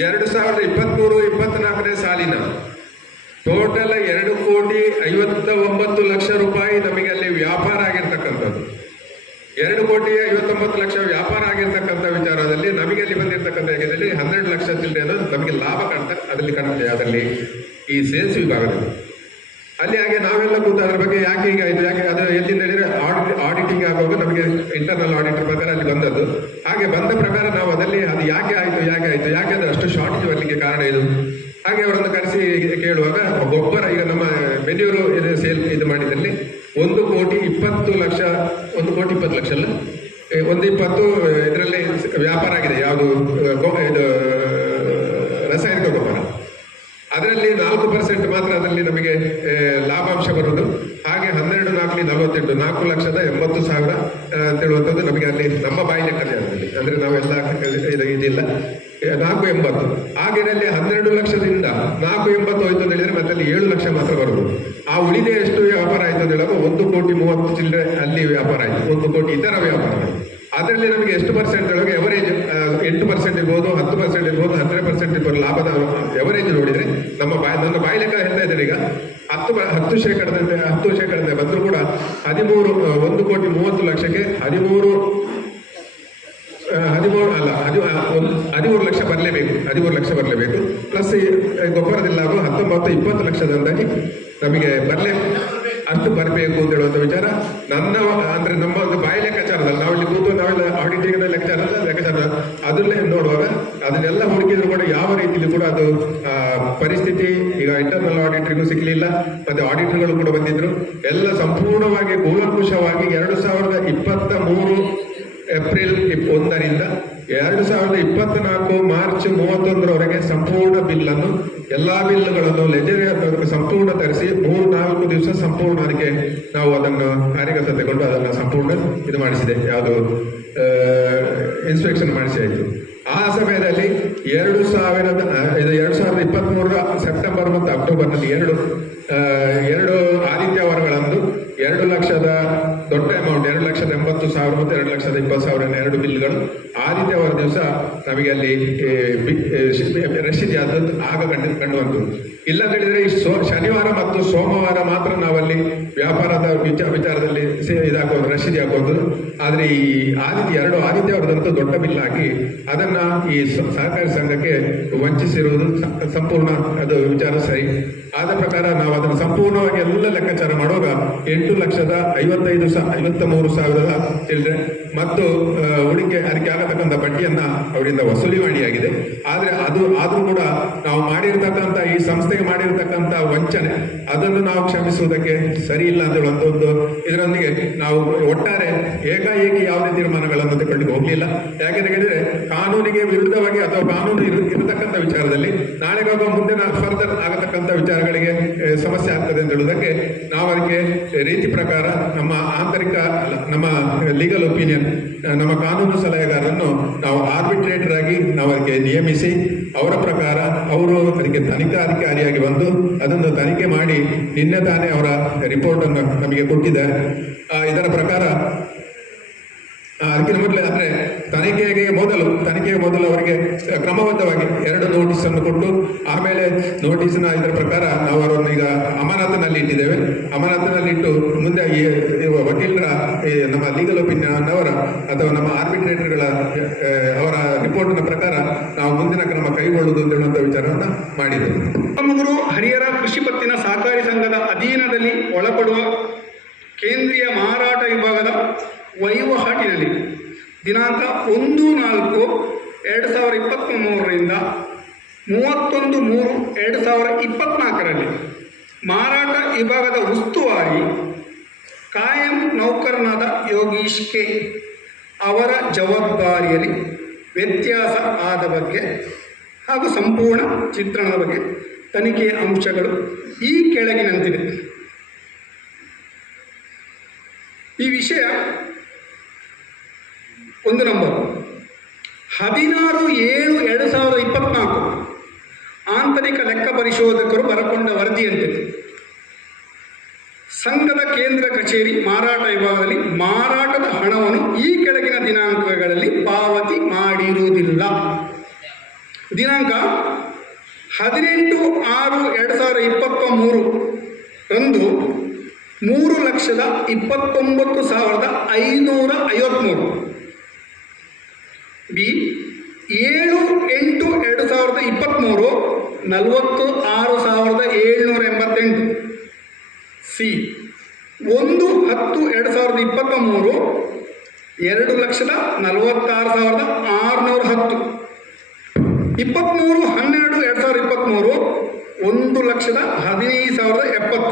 2023-24 ಸಾಲಿನ ಟೋಟಲ್ 2,59,00,000 ರೂಪಾಯಿ ನಮಗೆ ಅಲ್ಲಿ ವ್ಯಾಪಾರ ಆಗಿರ್ತಕ್ಕಂಥದ್ದು. 2,59,00,000 ವ್ಯಾಪಾರ ಆಗಿರ್ತಕ್ಕಂಥ ವಿಚಾರದಲ್ಲಿ ನಮಗೆ ಅಲ್ಲಿ ಬಂದಿರತಕ್ಕಂಥ ಹೇಗಿದ್ದಲ್ಲಿ 12 ಲಕ್ಷ ಚಿಲ್ಲರೆ ಅನ್ನೋದು ನಮಗೆ ಲಾಭ ಕಾಣ್ತಾರೆ ಅದರಲ್ಲಿ ಈ ಸೇಲ್ಸ್ ವಿಭಾಗದಲ್ಲಿ. ಅಲ್ಲಿ ಹಾಗೆ ನಾವೆಲ್ಲ ಕೂತು ಅದ್ರ ಬಗ್ಗೆ ಯಾಕೆ ಹೀಗಾಯಿತು, ಯಾಕೆ ಅದು ಎಲ್ಲಿಂದ ಹೇಳಿದ್ರೆ ಆಡಿಟಿಂಗ್ ಆಗುವಾಗ ನಮಗೆ ಇಂಟರ್ನಲ್ ಆಡಿಟರ್ ಪ್ರಕಾರ ಅಲ್ಲಿ ಬಂದದ್ದು. ಹಾಗೆ ಬಂದ ಪ್ರಕಾರ ನಾವು ಅದರಲ್ಲಿ ಅದು ಯಾಕೆ ಆಯಿತು ಯಾಕೆ ಅದು ಅಷ್ಟು ಶಾರ್ಟೇಜ್ ಬರಲಿಕ್ಕೆ ಕಾರಣ ಇದು. ಹಾಗೆ ಅವರನ್ನು ಕರೆಸಿ ಕೇಳುವಾಗ ಗೊಬ್ಬರ ಈಗ ನಮ್ಮ ಬೆಂಗಳೂರು ಇದು ಮಾಡಿದಲ್ಲಿ 1,20,00,000 ಅಲ್ಲ 1,20 ಇದರಲ್ಲಿ ವ್ಯಾಪಾರ ಆಗಿದೆ. ಯಾವುದು ಇದು ರಾಸಾಯನಿಕ ಗೊಬ್ಬರ, ಅದರಲ್ಲಿ 4% ಮಾತ್ರ ಅದರಲ್ಲಿ ನಮಗೆ ಲಾಭಾಂಶ ಬರುವುದು. ಹಾಗೆ 12,4,48 4,80,000 ಅಂತೇಳುವಂಥದ್ದು ನಮಗೆ ಅಲ್ಲಿ ನಮ್ಮ ಬಾಯಿ ಲೆಕ್ಕಾಚಾರದಲ್ಲಿ, ಅಂದರೆ ನಾವೆಲ್ಲ ಇದಿಲ್ಲ 4,80. ಹಾಗೆಯಲ್ಲಿ 12 ಲಕ್ಷದಿಂದ 4,80 ಹೋಯ್ತು ಅಂತ ಹೇಳಿದ್ರೆ ಮತ್ತೆ ಅಲ್ಲಿ 7 ಲಕ್ಷ ಮಾತ್ರ ಬರುವುದು. ಆ ಉಳಿದ ಎಷ್ಟು ವ್ಯಾಪಾರ ಆಯಿತು ಅಂತ ಹೇಳುವಾಗ 1,30,00,000 ಚಿಲ್ಲರೆ ಅಲ್ಲಿ ವ್ಯಾಪಾರ ಆಯಿತು. 1 ಕೋಟಿ ಇತರ ವ್ಯಾಪಾರಗಳು. ಅದರಲ್ಲಿ ನಮಗೆ ಎಷ್ಟು ಪರ್ಸೆಂಟ್ ಒಳಗೆ ಎವರೇಜ್ 8% ಇರ್ಬೋದು, 10% ಇರ್ಬೋದು, 100% ಇರ್ಬೋದು. ಲಾಭದ ಎವರೇಜ್ ನೋಡಿದರೆ ನನ್ನ ಬಾಯಿ ಲೆಕ್ಕ ಹೇಳ್ತಾ ಇದ್ದಾರೆ. ಈಗ 10% ಬಂದರೂ ಕೂಡ 1,30,00,000ಕ್ಕೆ 13 ಲಕ್ಷ ಬರಲೇಬೇಕು. 13 ಲಕ್ಷ ಬರಲೇಬೇಕು. ಪ್ಲಸ್ ಗೊಬ್ಬರದಿಂದ 19-20 ಲಕ್ಷದಂದಾಗಿ ನಮಗೆ ಅಷ್ಟು ಬರಬೇಕು ಅಂತ ಹೇಳುವಂಥ ವಿಚಾರ ಅಂದರೆ ನಮ್ಮ ಒಂದು ಬಾಯಿ ಲೆಕ್ಕಾಚಾರದಲ್ಲಿ ನಾವಿಲ್ಲಿ ಕೂತು ನಾವೆಲ್ಲ ಆಡಿಟಿಂಗ್ ಲೆಕ್ಕಾಚಾರ ಅದನ್ನೇ ನೋಡುವಾಗ ಅದನ್ನೆಲ್ಲ ಹುಡುಕಿದ್ರು ಕೂಡ ಯಾವ ರೀತಿಯಲ್ಲಿ ಕೂಡ ಅದು ಪರಿಸ್ಥಿತಿ ಈಗ ಇಂಟರ್ನಲ್ ಆಡಿಟರ್ಗೂ ಸಿಗಲಿಲ್ಲ. ಮತ್ತೆ ಆಡಿಟರ್ಗಳು ಕೂಡ ಬಂದಿದ್ರು. ಎಲ್ಲ ಸಂಪೂರ್ಣವಾಗಿ ಕೂಲಂಕುಷವಾಗಿ 2023 ಏಪ್ರಿಲ್ 1ರಿಂದ 2024 ಮಾರ್ಚ್ 31ರವರೆಗೆ ಸಂಪೂರ್ಣ ಬಿಲ್ಲನ್ನು ಎಲ್ಲ ಬಿಲ್ಗಳನ್ನು ಲೆಜರ್ ಸಂಪೂರ್ಣ ತರಿಸಿ 3-4 ದಿವಸ ಸಂಪೂರ್ಣ ಅದಕ್ಕೆ ನಾವು ಅದನ್ನು ಕಾರ್ಯಗತತೆಗೊಂಡು ಅದನ್ನು ಸಂಪೂರ್ಣ ಇದು ಮಾಡಿಸಿದೆ. ಯಾವುದು ಇನ್ಸ್ಪೆಕ್ಷನ್ ಮಾಡಿಸಿ ಆಯಿತು. ಆ ಸಮಯದಲ್ಲಿ 2023 ಸೆಪ್ಟೆಂಬರ್ ಮತ್ತು ಅಕ್ಟೋಬರ್ನಲ್ಲಿ ಎರಡು ಆದಿತ್ಯವಾರಗಳಂದು 2 ಲಕ್ಷದ ದೊಡ್ಡ ಅಮೌಂಟ್ 2,80,000 ಮತ್ತು 2,20,000 ಎರಡು ಬಿಲ್ಗಳು ಆದಿತ್ಯವಾರ ದಿವಸ ನಮಗೆ ಅಲ್ಲಿ ರಶೀದಿ ಆದದ್ದು ಆಗ ಕಂಡು ಬಂತು. ಇಲ್ಲ ಅಂತ ಹೇಳಿದ್ರೆ ಈ ಶನಿವಾರ ಮತ್ತು ಸೋಮವಾರ ಮಾತ್ರ ನಾವಲ್ಲಿ ವ್ಯಾಪಾರದ ವಿಚಾರದಲ್ಲಿ ಇದಾಕೋದು ರಶೀದಿ ಹಾಕೋದು. ಆದರೆ ಈ ಎರಡು ಆದಿತ್ಯವಾರದಂತೂ ದೊಡ್ಡ ಬಿಲ್ ಹಾಕಿ ಅದನ್ನ ಈ ಸಹಕಾರಿ ಸಂಘಕ್ಕೆ ವಂಚಿಸಿರುವುದು ಸಂಪೂರ್ಣ ಅದು ವಿಚಾರ ಸರಿ. ಆದ ಪ್ರಕಾರ ನಾವು ಅದನ್ನು ಸಂಪೂರ್ಣವಾಗಿ ಎಲ್ಲ ಲೆಕ್ಕಾಚಾರ ಮಾಡುವಾಗ 8,55,53,000 ಚಿಲ್ಡ್ರೆ ಮತ್ತು ಹೂಡಿಕೆ ಅದಕ್ಕೆ ಆಗತಕ್ಕಂಥ ಬಡ್ಡಿಯನ್ನ ಅವರಿಂದ ವಸೂಲಿ ಮಾಡಿಯಾಗಿದೆ. ಆದರೆ ಆದರೂ ಕೂಡ ನಾವು ಮಾಡಿರ್ತಕ್ಕಂಥ ಈ ಸಂಸ್ಥೆಗೆ ಮಾಡಿರ್ತಕ್ಕಂಥ ವಂಚನೆ ಅದನ್ನು ನಾವು ಕ್ಷಮಿಸುವುದಕ್ಕೆ ಸರಿ ಇಲ್ಲ ಅಂತ ಹೇಳುವಂಥ ಒಂದು ಇದರೊಂದಿಗೆ ನಾವು ಒಟ್ಟಾರೆ ಏಕಾಏಕಿ ಯಾವುದೇ ತೀರ್ಮಾನಗಳನ್ನು ತೆಗೆದುಕೊಂಡು ಹೋಗಲಿಲ್ಲ. ಯಾಕೆಂತ ಹೇಳಿದ್ರೆ ಕಾನೂನಿಗೆ ವಿರುದ್ಧವಾಗಿ ಅಥವಾ ಕಾನೂನು ಇರತಕ್ಕಂಥ ವಿಚಾರದಲ್ಲಿ ನಾಳೆಗಾಗ ಮುಂದೆ ಫರ್ದರ್ ಆಗತಕ್ಕಂಥ ವಿಚಾರಗಳಿಗೆ ಸಮಸ್ಯೆ ಆಗ್ತದೆ ಅಂತ ಹೇಳುವುದಕ್ಕೆ ನಾವು ಅದಕ್ಕೆ ರೀತಿ ಪ್ರಕಾರ ನಮ್ಮ ನಮ್ಮ ಲೀಗಲ್ ಒಪಿನಿಯನ್ ನಮ್ಮ ಕಾನೂನು ಸಲಹೆಗಾರರನ್ನು ನಾವು ಆರ್ಬಿಟ್ರೇಟರ್ ಆಗಿ ನಾವು ಅದಕ್ಕೆ ನೇಮಿಸಿ ಅವರ ಪ್ರಕಾರ ಅವರು ಅದಕ್ಕೆ ತನಿಖಾಧಿಕಾರಿಯಾಗಿ ಬಂದು ಅದನ್ನು ತನಿಖೆ ಮಾಡಿ ನಿನ್ನೆ ತಾನೇ ಅವರ ರಿಪೋರ್ಟ್ ಅನ್ನು ನಮಗೆ ಕೊಟ್ಟಿದ್ದಾರೆ. ಇದರ ಪ್ರಕಾರ ಅದಕ್ಕಿಂತ ಮೊದಲೇ ಅಂದರೆ ತನಿಖೆಗೆ ಮೊದಲು ಅವರಿಗೆ ಕ್ರಮಬದ್ಧವಾಗಿ 2 ನೋಟಿಸನ್ನು ಕೊಟ್ಟು ಆಮೇಲೆ ನೋಟಿಸ್ನ ಇದರ ಪ್ರಕಾರ ನಾವು ಅವರನ್ನು ಈಗ ಅಮಾನತಿನಲ್ಲಿ ಇಟ್ಟಿದ್ದೇವೆ. ಅಮಾನತಿನಲ್ಲಿಟ್ಟು ಮುಂದೆ ಈ ವಕೀಲರ ನಮ್ಮ ಲೀಗಲ್ ಒಪಿನಿಯನ್ ಅವರ ಅಥವಾ ನಮ್ಮ ಆರ್ಬಿಟ್ರೇಟರ್ಗಳ ಅವರ ರಿಪೋರ್ಟ್ನ ಪ್ರಕಾರ ನಾವು ಮುಂದಿನ ಕ್ರಮ ಕೈಗೊಳ್ಳುವುದು ಅಂತ ಹೇಳುವಂಥ ವಿಚಾರವನ್ನು ಮಾಡಿದ್ದೇವೆ. ಚಿಕ್ಕಮಗಳೂರು ಹರಿಹರ ಕೃಷಿ ಪತ್ತಿನ ಸಹಕಾರಿ ಸಂಘದ ಅಧೀನದಲ್ಲಿ ಒಳಪಡುವ ಕೇಂದ್ರೀಯ ಮಾರಾಟ ವಿಭಾಗದ ವಹಿವಾಟಿನಲ್ಲಿ ದಿನಾಂಕ 1/4/2023ರಿಂದ 31/3/2024ರಲ್ಲಿ ಮಾರಾಟ ವಿಭಾಗದ ಉಸ್ತುವಾರಿ ಕಾಯಂ ನೌಕರನಾದ ಯೋಗೀಶ್ ಕೆ ಅವರ ಜವಾಬ್ದಾರಿಯಲ್ಲಿ ವ್ಯತ್ಯಾಸ ಆದ ಬಗ್ಗೆ ಹಾಗೂ ಸಂಪೂರ್ಣ ಚಿತ್ರಣದ ಬಗ್ಗೆ ತನಿಖೆಯ ಅಂಶಗಳು ಈ ಕೆಳಗಿನಂತಿದೆ. ಈ ವಿಷಯ 1 ನಂಬರ್ 16/7/2024 ಆಂತರಿಕ ಲೆಕ್ಕ ಪರಿಶೋಧಕರು ಬರಕೊಂಡ ವರದಿಯಂತೆ ಸಂಘದ ಕೇಂದ್ರ ಕಚೇರಿ ಮಾರಾಟ ವಿಭಾಗದಲ್ಲಿ ಮಾರಾಟದ ಹಣವನ್ನು ಈ ಕೆಳಗಿನ ದಿನಾಂಕಗಳಲ್ಲಿ ಪಾವತಿ ಮಾಡಿರುವುದಿಲ್ಲ. ದಿನಾಂಕ 18/6/2023 ರಂದು 3,29,553. ಬಿ 7/8/2023 46,788. ಸಿ 1/10/2023 2,46,610. 23/12/2023 1,15,070.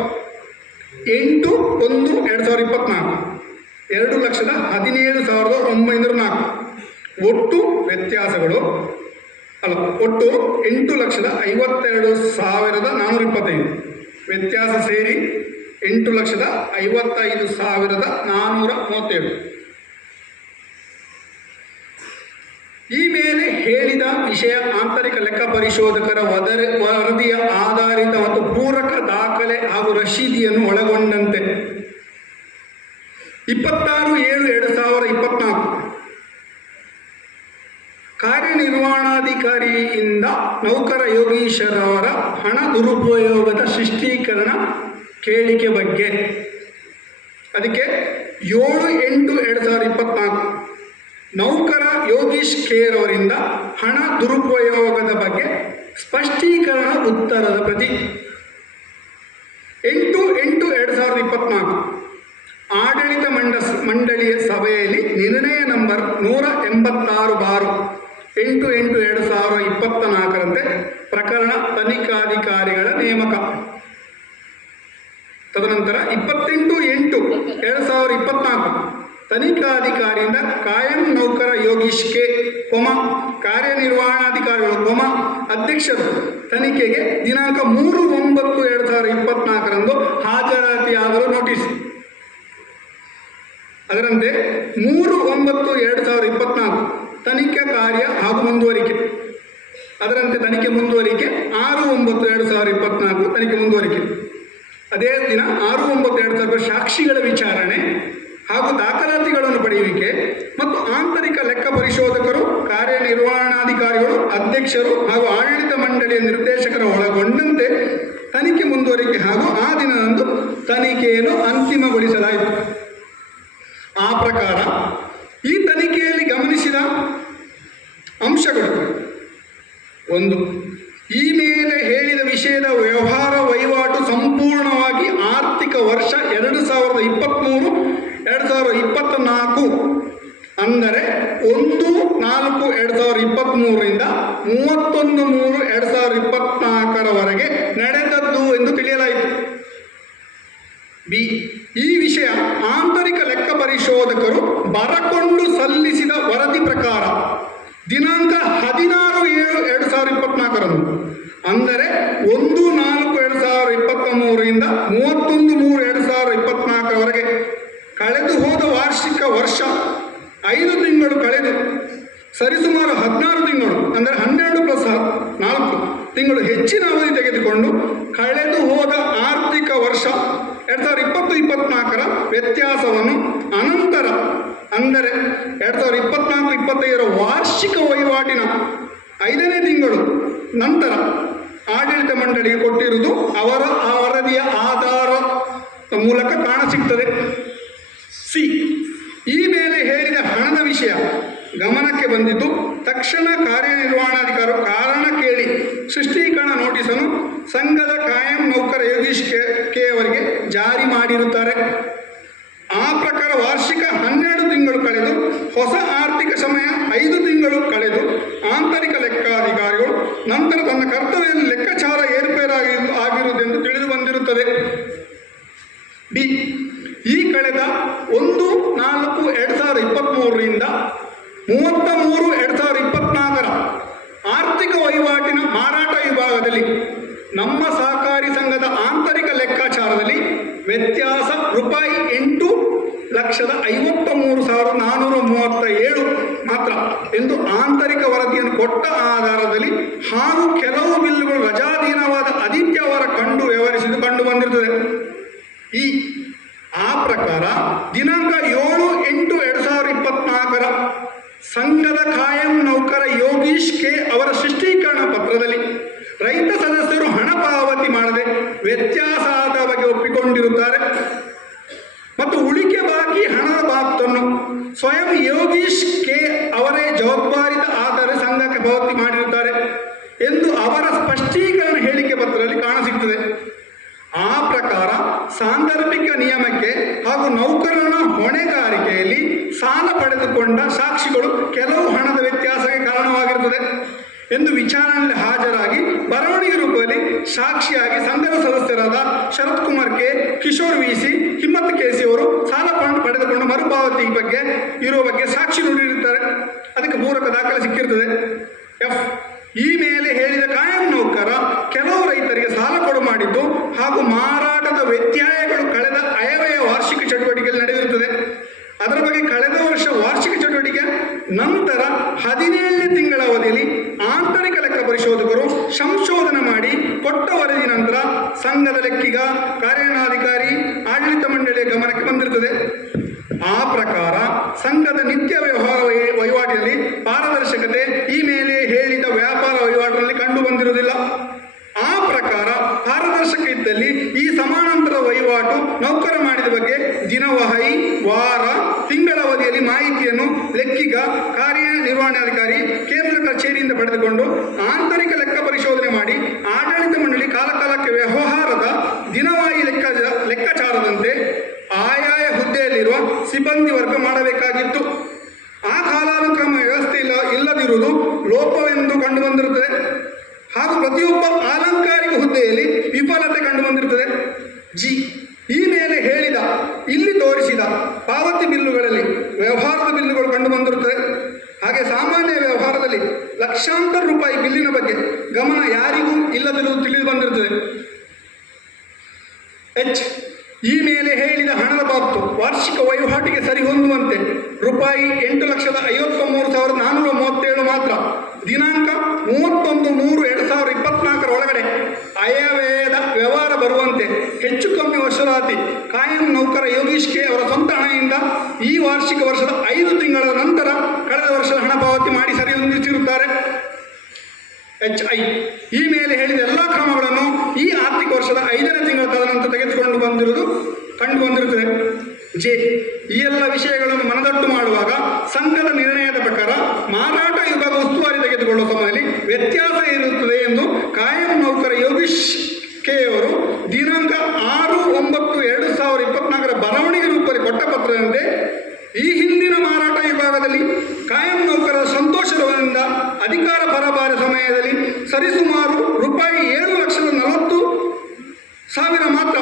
8/1/2024 2,17,904. ಒಟ್ಟು ವ್ಯತ್ಯಾಸಗಳು ಒಟ್ಟು 8,52,425. ವ್ಯತ್ಯಾಸ ಸೇರಿ 8,55,437. ಈ ಮೇಲೆ ಹೇಳಿದ ವಿಷಯ ಆಂತರಿಕ ಲೆಕ್ಕ ಪರಿಶೋಧಕರ ವರದಿಯ ಆಧಾರಿತ ಮತ್ತು ಪೂರಕ ದಾಖಲೆ ಹಾಗೂ ರಶೀದಿಯನ್ನು ಒಳಗೊಂಡಂತೆ 26/7/2024 ಕಾರ್ಯನಿರ್ವಹಣಾಧಿಕಾರಿಯಿಂದ ನೌಕರ ಯೋಗೀಶರವರ ಹಣ ದುರುಪಯೋಗದ ಶಿಷ್ಟೀಕರಣ ಕೇಳಿಕೆ ಬಗ್ಗೆ. ಅದಕ್ಕೆ 7/8/2024 ನೌಕರ ಯೋಗೀಶ್ ಕೇರವರಿಂದ ಹಣ ದುರುಪಯೋಗದ ಬಗ್ಗೆ ಸ್ಪಷ್ಟೀಕರಣ ಉತ್ತರದ ಪ್ರತಿ. 8/8/2024 ಆಡಳಿತ ಮಂಡಳಿಯ ಸಭೆಯಲ್ಲಿ ನಿರ್ಣಯ ನಂಬರ್ 186/8/2024 ರಂತೆ ಪ್ರಕರಣ ತನಿಖಾಧಿಕಾರಿಗಳ ನೇಮಕ. ತದನಂತರ 28/8/2024 ತನಿಖಾಧಿಕಾರಿಯಿಂದ ಕಾಯಂ ನೌಕರ ಯೋಗೀಶ್ ಕೆ ಕಾರ್ಯನಿರ್ವಹಣಾಧಿಕಾರಿಗಳು ಅಧ್ಯಕ್ಷರು ತನಿಖೆಗೆ ದಿನಾಂಕ 3/9/2024 ರಂದು ಹಾಜರಾತಿಯಾಗಲು ನೋಟಿಸ್. ಅದರಂತೆ 3/9/2024 ತನಿಖೆ ಕಾರ್ಯ ಹಾಗೂ ಮುಂದುವರಿಕೆ. ಅದರಂತೆ ತನಿಖೆ ಮುಂದುವರಿಕೆ 6/9/2024 ತನಿಖೆ ಮುಂದುವರಿಕೆ. ಅದೇ ದಿನ 6/9/2024 ಸಾಕ್ಷಿಗಳ ವಿಚಾರಣೆ ಹಾಗೂ ದಾಖಲಾತಿಗಳನ್ನು ಪಡೆಯುವಿಕೆ ಮತ್ತು ಆಂತರಿಕ ಲೆಕ್ಕ ಪರಿಶೋಧಕರು, ಕಾರ್ಯನಿರ್ವಹಣಾಧಿಕಾರಿಗಳು, ಅಧ್ಯಕ್ಷರು ಹಾಗೂ ಆಡಳಿತ ಮಂಡಳಿಯ ನಿರ್ದೇಶಕರ ಒಳಗೊಂಡಂತೆ ತನಿಖೆ ಮುಂದುವರಿಕೆ ಹಾಗೂ ಆ ದಿನದಂದು ತನಿಖೆಯನ್ನು ಅಂತಿಮಗೊಳಿಸಲಾಯಿತು. ಆ ಪ್ರಕಾರ ಈ ತನಿಖೆಯಲ್ಲಿ ಗಮನಿಸಿದ ಅಂಶಗಳು: 1. ಈ ಮೇಲೆ ಹೇಳಿದ ವಿಷಯದ ವ್ಯವಹಾರ ವಹಿವಾಟು ಸಂಪೂರ್ಣವಾಗಿ ಆರ್ಥಿಕ ವರ್ಷ 2023-2024 ಅಂದರೆ 1/4/2023 31/3/2024 ನಡೆದದ್ದು ಎಂದು ತಿಳಿಯಲಾಯಿತು. ಬಿ. ಈ ವಿಷಯ ಆಂತರಿಕ ಲೆಕ್ಕ ಪರಿಶೋಧಕರು ಬರಕೊಂಡು ಸಲ್ಲಿಸಿದ ವರದಿ ಪ್ರಕಾರ ದಿನಾಂಕ 16/7/2024 ಅಂದರೆ 1/4/2023 31/3/2024 ಕಳೆದು ಹೋದ ವಾರ್ಷಿಕ ವರ್ಷ 5 ತಿಂಗಳು ಕಳೆದು ಸರಿಸುಮಾರು 16 ತಿಂಗಳು ಅಂದರೆ 12 + 4 ತಿಂಗಳು ಹೆಚ್ಚಿನ ಅವಧಿ ತೆಗೆದುಕೊಂಡು ಕಳೆದು ಹೋದ ಆರ್ಥಿಕ ವರ್ಷ 2020-24 ವ್ಯತ್ಯಾಸವನ್ನು ಅನಂತರ ಅಂದರೆ 2024-25 ವಾರ್ಷಿಕ ವಹಿವಾಟಿನ 5ನೇ ತಿಂಗಳು ನಂತರ ಆಡಳಿತ ಮಂಡಳಿಗೆ ಕೊಟ್ಟಿರುವುದು ಅವರ ಆ ವರದಿಯ ಆಧಾರದ ಮೂಲಕ ಕಾಣಸಿಗ್ತದೆ. ಸಿ. ಈ ಮೇಲೆ ಹೇಳಿದ ಹಣದ ವಿಷಯ ಗಮನಕ್ಕೆ ಬಂದಿದ್ದು ತಕ್ಷಣ ಕಾರ್ಯನಿರ್ವಹಣಾಧಿಕಾರಿ ಕಾರಣ ಕೇಳಿ ಸ್ಪಷ್ಟೀಕರಣ ನೋಟಿಸನ್ನು ಸಂಘದ ಕಾಯಂ ನೌಕರ ಯೋಗೀಶ್ ಕೆ ಅವರಿಗೆ ಜಾರಿ ಮಾಡಿರುತ್ತಾರೆ. ಆ ಪ್ರಕಾರ ವಾರ್ಷಿಕ 12 ತಿಂಗಳು ಕಳೆದು ಹೊಸ ಆರ್ಥಿಕ ಸಮಯ 5 ತಿಂಗಳು ಕಳೆದು ಆಂತರಿಕ ಲೆಕ್ಕಾಧಿಕಾರಿಗಳು ನಂತರ ತನ್ನ ಕರ್ತವ್ಯದಲ್ಲಿ ಲೆಕ್ಕಾಚಾರ ಏರ್ಪೇರಾಗಿರುವುದೆಂದು ತಿಳಿದು ಬಂದಿರುತ್ತದೆ. ಬಿ. ಈ ಕಳೆದ 1/4/2023 33/2024 ಆರ್ಥಿಕ ವಹಿವಾಟಿನ ಮಾರಾಟ ವಿಭಾಗದಲ್ಲಿ ನಮ್ಮ ಸಹಕಾರಿ ಸಂಘದ ಆಂತರಿಕ ಲೆಕ್ಕಾಚಾರದಲ್ಲಿ ವ್ಯತ್ಯಾಸ ರೂಪಾಯಿ 8,53,437 ಮಾತ್ರ ಎಂದು ಆಂತರಿಕ ವರದಿಯನ್ನು ಕೊಟ್ಟ ಆಧಾರದಲ್ಲಿ ಹಾಗೂ ಕೆಲವು ಬಿಲ್ಲುಗಳು ರಜಾಧೀನವಾದ ಆದಿತ್ಯ ಅವರ ಕಂಡು ಬಂದಿರುತ್ತದೆ. ಆ ಪ್ರಕಾರ ದಿನಾಂಕ 7/8/2024 ಸಂಘದ ಕಾಯಂ ನೌಕರ ಯೋಗೀಶ್ ಕೆ ಅವರ ಸ್ಪಷ್ಟೀಕರಣ ರೈತ ಸದಸ್ಯರು ಹಣ ಪಾವತಿ ಮಾಡದೆ ವ್ಯತ್ಯಾಸ ಆದ ಬಗ್ಗೆ ಒಪ್ಪಿಕೊಂಡಿರುತ್ತಾರೆ ಮತ್ತು ಉಳಿಕೆ ಬಾಕಿ ಹಣದ ಬಾಬ್ತನ್ನು ಸ್ವಯಂ ಯೋಗೀಶ್ ಕೆ ಅವರೇ ಜವಾಬ್ದಾರಿತ ಆದರೆ ಸಂಘಕ್ಕೆ ಪಾವತಿ ಮಾಡಿರುತ್ತಾರೆ ಎಂದು ಅವರ ಸ್ಪಷ್ಟೀಕರಣ ಹೇಳಿಕೆ ಪತ್ರದಲ್ಲಿ ಕಾಣಸಿಗ್ತದೆ. ಆ ಪ್ರಕಾರ ಸಾಂದರ್ಭಿಕ ನಿಯಮಕ್ಕೆ ಹಾಗೂ ನೌಕರನ ಹೊಣೆಗಾರಿಕೆಯಲ್ಲಿ ಸಾಲ ಪಡೆದುಕೊಂಡ ಸಾಕ್ಷಿಗಳು ಕೆಲವು ಹಣದ ವ್ಯತ್ಯಾಸಕ್ಕೆ ಕಾರಣವಾಗಿರುತ್ತದೆ ಎಂದು ವಿಚಾರಣೆಯಲ್ಲಿ ಹಾಜರಾಗಿ ಬರವಣಿಗೆ ರೂಪದಲ್ಲಿ ಸಾಕ್ಷಿಯಾಗಿ ಸಂಘದ ಸದಸ್ಯರಾದ Sharath Kumar K, Kishore V C, Himmat K C ಅವರು ಸಾಲ ಪಡೆದುಕೊಂಡ ಮರುಪಾವತಿ ಬಗ್ಗೆ ಇರುವ ಬಗ್ಗೆ ಸಾಕ್ಷಿ ನುಡಿದಿರುತ್ತಾರೆ. ಅದಕ್ಕೆ ಪೂರಕ ದಾಖಲೆ ಸಿಕ್ಕಿರ್ತದೆ. ಎಫ್ ಈ ಮೇಲೆ ಹೇಳಿದ ಕಾಯಂ ನೌಕರ ಕೆಲವು ರೈತರಿಗೆ ಸಾಲ ಕೊಡು ಮಾಡಿದ್ದು ಹಾಗೂ ಮಾರಾಟದ ವ್ಯತ್ಯಯಗಳು ಕಳೆದ ಅಯವ್ಯಯ ವಾರ್ಷಿಕ ಚಟುವಟಿಕೆಯಲ್ಲಿ ನಡೆದಿರುತ್ತದೆ. ಅದರ ಬಗ್ಗೆ ಕಳೆದ ವರ್ಷ ವಾರ್ಷಿಕ ಚಟುವಟಿಕೆ ನಂತರ 17 ತಿಂಗಳ ಅವಧಿಯಲ್ಲಿ ಆಂತರಿಕ ಲೆಕ್ಕ ಪರಿಶೋಧಕರು ಸಂಶೋಧನೆ ಮಾಡಿ ಕೊಟ್ಟ ವರದಿ ನಂತರ ಸಂಘದ ಲೆಕ್ಕಿಗ, ಕಾರ್ಯನಿರ್ವಹಣಾಧಿಕಾರಿ, ಆಡಳಿತ ಮಂಡಳಿಯ ಗಮನಕ್ಕೆ ಬಂದಿರುತ್ತದೆ. ಆ ಪ್ರಕಾರ ಸಂಘದ ನಿತ್ಯ ವಹಿವಾಟಿನಲ್ಲಿ ಪಾರದರ್ಶಕತೆ ಈ ಮೇಲೆ ಹೇಳಿದ ವ್ಯಾಪಾರ ವಹಿವಾಟಿನಲ್ಲಿ ಕಂಡು ಬಂದಿರುವುದಿಲ್ಲ. ಆ ಪ್ರಕಾರ ಪಾರದರ್ಶಕ ಇದ್ದಲ್ಲಿ ಈ ಸಮಾನಾಂತರ ವಹಿವಾಟು ನೌಕರ ಮಾಡಿದ ಬಗ್ಗೆ ದಿನವಹಿ, ವಾರ, ತಿಂಗಳ ಅವಧಿಯಲ್ಲಿ ಮಾಹಿತಿಯನ್ನು ಲೆಕ್ಕಿಗ, ಕಾರ್ಯನಿರ್ವಹಣಾಧಿಕಾರಿ ಕೇಂದ್ರ ಕಚೇರಿಯಿಂದ ಪಡೆದುಕೊಂಡು ಆಂತರಿಕ ಲೆಕ್ಕ ಪರಿಶೋಧನೆ ಮಾಡಿ ಆಡಳಿತ ಮಂಡಳಿ ಕಾಲಕಾಲಕ್ಕೆ ವ್ಯವಹಾರದ ದಿನವಾಹಿ ಲೆಕ್ಕಾಚಾರದಂತೆ ಆಯಾಯ ಹುದ್ದೆಯಲ್ಲಿರುವ ಸಿಬ್ಬಂದಿ ವರ್ಗ ಮಾಡಬೇಕಾಗಿತ್ತು. ಆ ಕಾಲಾನುಕ್ರಮ ವ್ಯವಸ್ಥೆ ಇಲ್ಲದಿರುವುದು ಲೋಪವೆಂದು ಕಂಡು ಬಂದಿರುತ್ತದೆ ಹಾಗೂ ಪ್ರತಿಯೊಬ್ಬ ಆಲಂಕಾರಿಕ ಹುದ್ದೆಯಲ್ಲಿ ವಿಫಲತೆ ಕಂಡು ಬಂದಿರುತ್ತದೆ. ಜಿ ಈ ಮೇಲೆ ಹೇಳಿದ ಇಲ್ಲಿ ತೋರಿಸಿದ ಪಾವತಿ ಬಿಲ್ಲುಗಳಲ್ಲಿ ವ್ಯವಹಾರದ ಬಿಲ್ಲುಗಳು ಕಂಡು ಬಂದಿರುತ್ತದೆ. ಹಾಗೆ ಸಾಮಾನ್ಯ ವ್ಯವಹಾರದಲ್ಲಿ ಲಕ್ಷಾಂತರ ರೂಪಾಯಿ ಬಿಲ್ಲಿನ ಬಗ್ಗೆ ಗಮನ ಯಾರಿಗೂ ಇಲ್ಲದಿರುವುದು ತಿಳಿದು ಬಂದಿರುತ್ತದೆ. ಎಚ್ ಈ ಮೇಲೆ ಹೇಳಿದ ಹಣದ ಬಾಬ್ತು ವಾರ್ಷಿಕ ವಹಿವಾಟಿಗೆ ಸರಿಹೊಂದುವಂತೆ ರೂಪಾಯಿ 8,53,437 ಮಾತ್ರ ದಿನಾಂಕ 31/3/2024 ಒಳಗಡೆ ಅಯವ್ಯಯದ ವ್ಯವಹಾರ ಬರುವಂತೆ ಹೆಚ್ಚು ಕಮ್ಮಿ ವಶರಾತಿ ಕಾಯಂ ನೌಕರ ಯೋಗೀಶ್ ಕೆ ಅವರ ಸ್ವಂತ ಹಣದಿಂದ ಈ ವಾರ್ಷಿಕ ವರ್ಷದ 5 ತಿಂಗಳ ನಂತರ ಕಳೆದ ವರ್ಷದ ಹಣ ಪಾವತಿ ಮಾಡಿ ಸರಿಹೊಂದಿಸಿರುತ್ತಾರೆ. ಎಚ್ ಐ ಈ ಮೇಲೆ ಹೇಳಿದ ಎಲ್ಲ ಕ್ರಮಗಳನ್ನು ಈ ಆರ್ಥಿಕ ವರ್ಷದ 5ನೇ ತಿಂಗಳ ತದನಂತರ ತೆಗೆದುಕೊಂಡು ಕಂಡು ಬಂದಿರುತ್ತದೆ. ಜೆ ಈ ಎಲ್ಲ ವಿಷಯಗಳನ್ನು ಮನದಟ್ಟು ಮಾಡುವಾಗ ಸಂಘದ ನಿರ್ಣಯದ ಪ್ರಕಾರ ಮಾರಾಟ ವಿಭಾಗ ಉಸ್ತುವಾರಿ ತೆಗೆದುಕೊಳ್ಳುವ ಸಮಯದಲ್ಲಿ ವ್ಯತ್ಯಾಸ ಇರುತ್ತದೆ ಎಂದು ಕಾಯಂ ನೌಕರ ಯೋಗೀಶ್ ಕೆ ಅವರು ದಿನಾಂಕ 6/9/2024 ಬರವಣಿಗೆ ರೂಪದಲ್ಲಿ ಕೊಟ್ಟ ಪತ್ರದಂತೆ ಈ ಹಿಂದಿನ ಮಾರಾಟ ವಿಭಾಗದಲ್ಲಿ ಕಾಯಂ ನೌಕರರ ಸಂತೋಷದಿಂದ ಅಧಿಕಾರ ಪರಭಾರ ಸಮಯದಲ್ಲಿ ಸರಿಸುಮಾರು ರೂಪಾಯಿ 7,40,000 ಮಾತ್ರ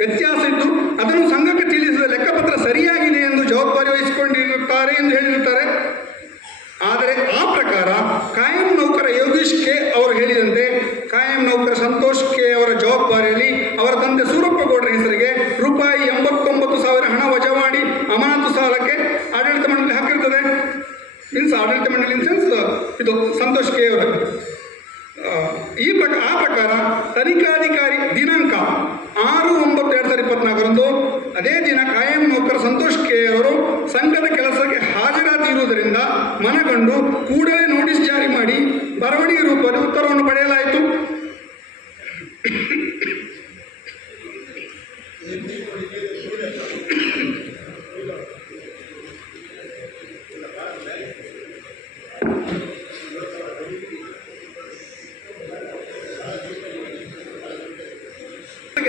ವ್ಯತ್ಯಾಸ ಇದ್ದು ಅದನ್ನು ಸಂಘಕ್ಕೆ ತಿಳಿಸಿದ ಲೆಕ್ಕಪತ್ರ ಸರಿಯಾಗಿದೆ ಎಂದು ಜವಾಬ್ದಾರಿ ವಹಿಸಿಕೊಂಡಿರುತ್ತಾರೆ ಎಂದು ಹೇಳಿರುತ್ತಾರೆ. ಆದರೆ ಆ ಪ್ರಕಾರ ಕಾಯಂ ನೌಕರ ಯೋಗೀಶ್ ಕೆ ಅವರು ಹೇಳಿದಂತೆ ಕಾಯಂ ನೌಕರ ಸಂತೋಷ್ ಕೆ ಅವರ ಜವಾಬ್ದಾರಿಯಲ್ಲಿ ಅವರ ತಂದೆ ಸೂರಪ್ಪ ಗೌಡರ ಹೆಸರಿಗೆ ರೂಪಾಯಿ 89,000 ಹಣ ವಜಾ ಮಾಡಿ ಅಮಾನತು ಸಾಲಕ್ಕೆ ಆಡಳಿತ ಮಂಡಳಿ ಹಾಕಿರ್ತದೆ. ಮೀನ್ಸ್ ಆಡಳಿತ ಮಂಡಳಿ ಇನ್ ಸೆನ್ಸ್ ಇದು ಸಂತೋಷ್ ಕೆ ಅವರು. ಆ ಪ್ರಕಾರ ತನಿಖಾಧಿಕಾರಿ ದಿನಾಂಕ 6/9/2024 ಅದೇ ದಿನ ಕಾಯಂ ನೌಕರ ಸಂತೋಷ್ ಕೆ ಅವರು ಸಂಘದ ಕೆಲಸಕ್ಕೆ ಹಾಜರಾತಿರುವುದರಿಂದ ಮನಗಂಡು ಕೂಡಲೇ ನೋಟಿಸ್ ಜಾರಿ ಮಾಡಿ ಬರವಣಿಗೆ ರೂಪದಲ್ಲಿ ಉತ್ತರವನ್ನು ಪಡೆಯಲಾಯಿತು.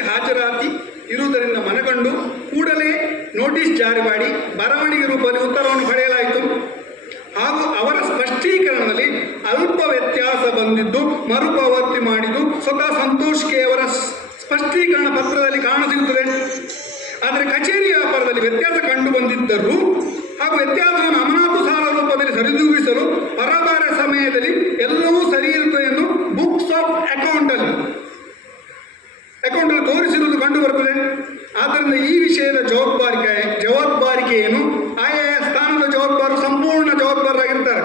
ಹಾಜರಾತಿ ಇರುವುದರಿಂದ ಮನಗಂಡು ಕೂಡಲೇ ನೋಟಿಸ್ ಜಾರಿ ಮಾಡಿ ಬರವಣಿಗೆ ರೂಪದಲ್ಲಿ ಉತ್ತರವನ್ನು ಪಡೆಯಲಾಯಿತು ಹಾಗೂ ಅವರ ಸ್ಪಷ್ಟೀಕರಣದಲ್ಲಿ ಅಲ್ಪ ವ್ಯತ್ಯಾಸ ಬಂದಿದ್ದು ಮರುಪಾವತಿ ಮಾಡಿದ್ದು ಸ್ವತಃ ಸಂತೋಷ್ ಕೆ ಅವರ ಸ್ಪಷ್ಟೀಕರಣ ಪತ್ರದಲ್ಲಿ ಕಾಣಸಿಗುತ್ತದೆ. ಆದರೆ ಕಚೇರಿ ವ್ಯಾಪಾರದಲ್ಲಿ ವ್ಯತ್ಯಾಸ ಕಂಡು ಬಂದಿದ್ದರೂ ಹಾಗೂ ವ್ಯತ್ಯಾಸವನ್ನು ಅಮಾನತು ಸಾಲ ರೂಪದಲ್ಲಿ ಸರಿದೂಗಿಸಲು ಪರಭಾರ ಸಮಯದಲ್ಲಿ ಎಲ್ಲವೂ ಸರಿ ಇರುತ್ತದೆ ಎಂದು ಬುಕ್ಸ್ ಆಫ್ ಅಕೌಂಟಲ್ಲಿ ತೋರಿಸಿರುವುದು ಕಂಡು ಬರುತ್ತದೆ. ಆದ್ದರಿಂದ ಈ ವಿಷಯದ ಜವಾಬ್ದಾರಿಕೆಯನ್ನು ಆಯಾ ಸ್ಥಾನದ ಜವಾಬ್ದಾರರು ಸಂಪೂರ್ಣ ಜವಾಬ್ದಾರರಾಗಿರ್ತಾರೆ.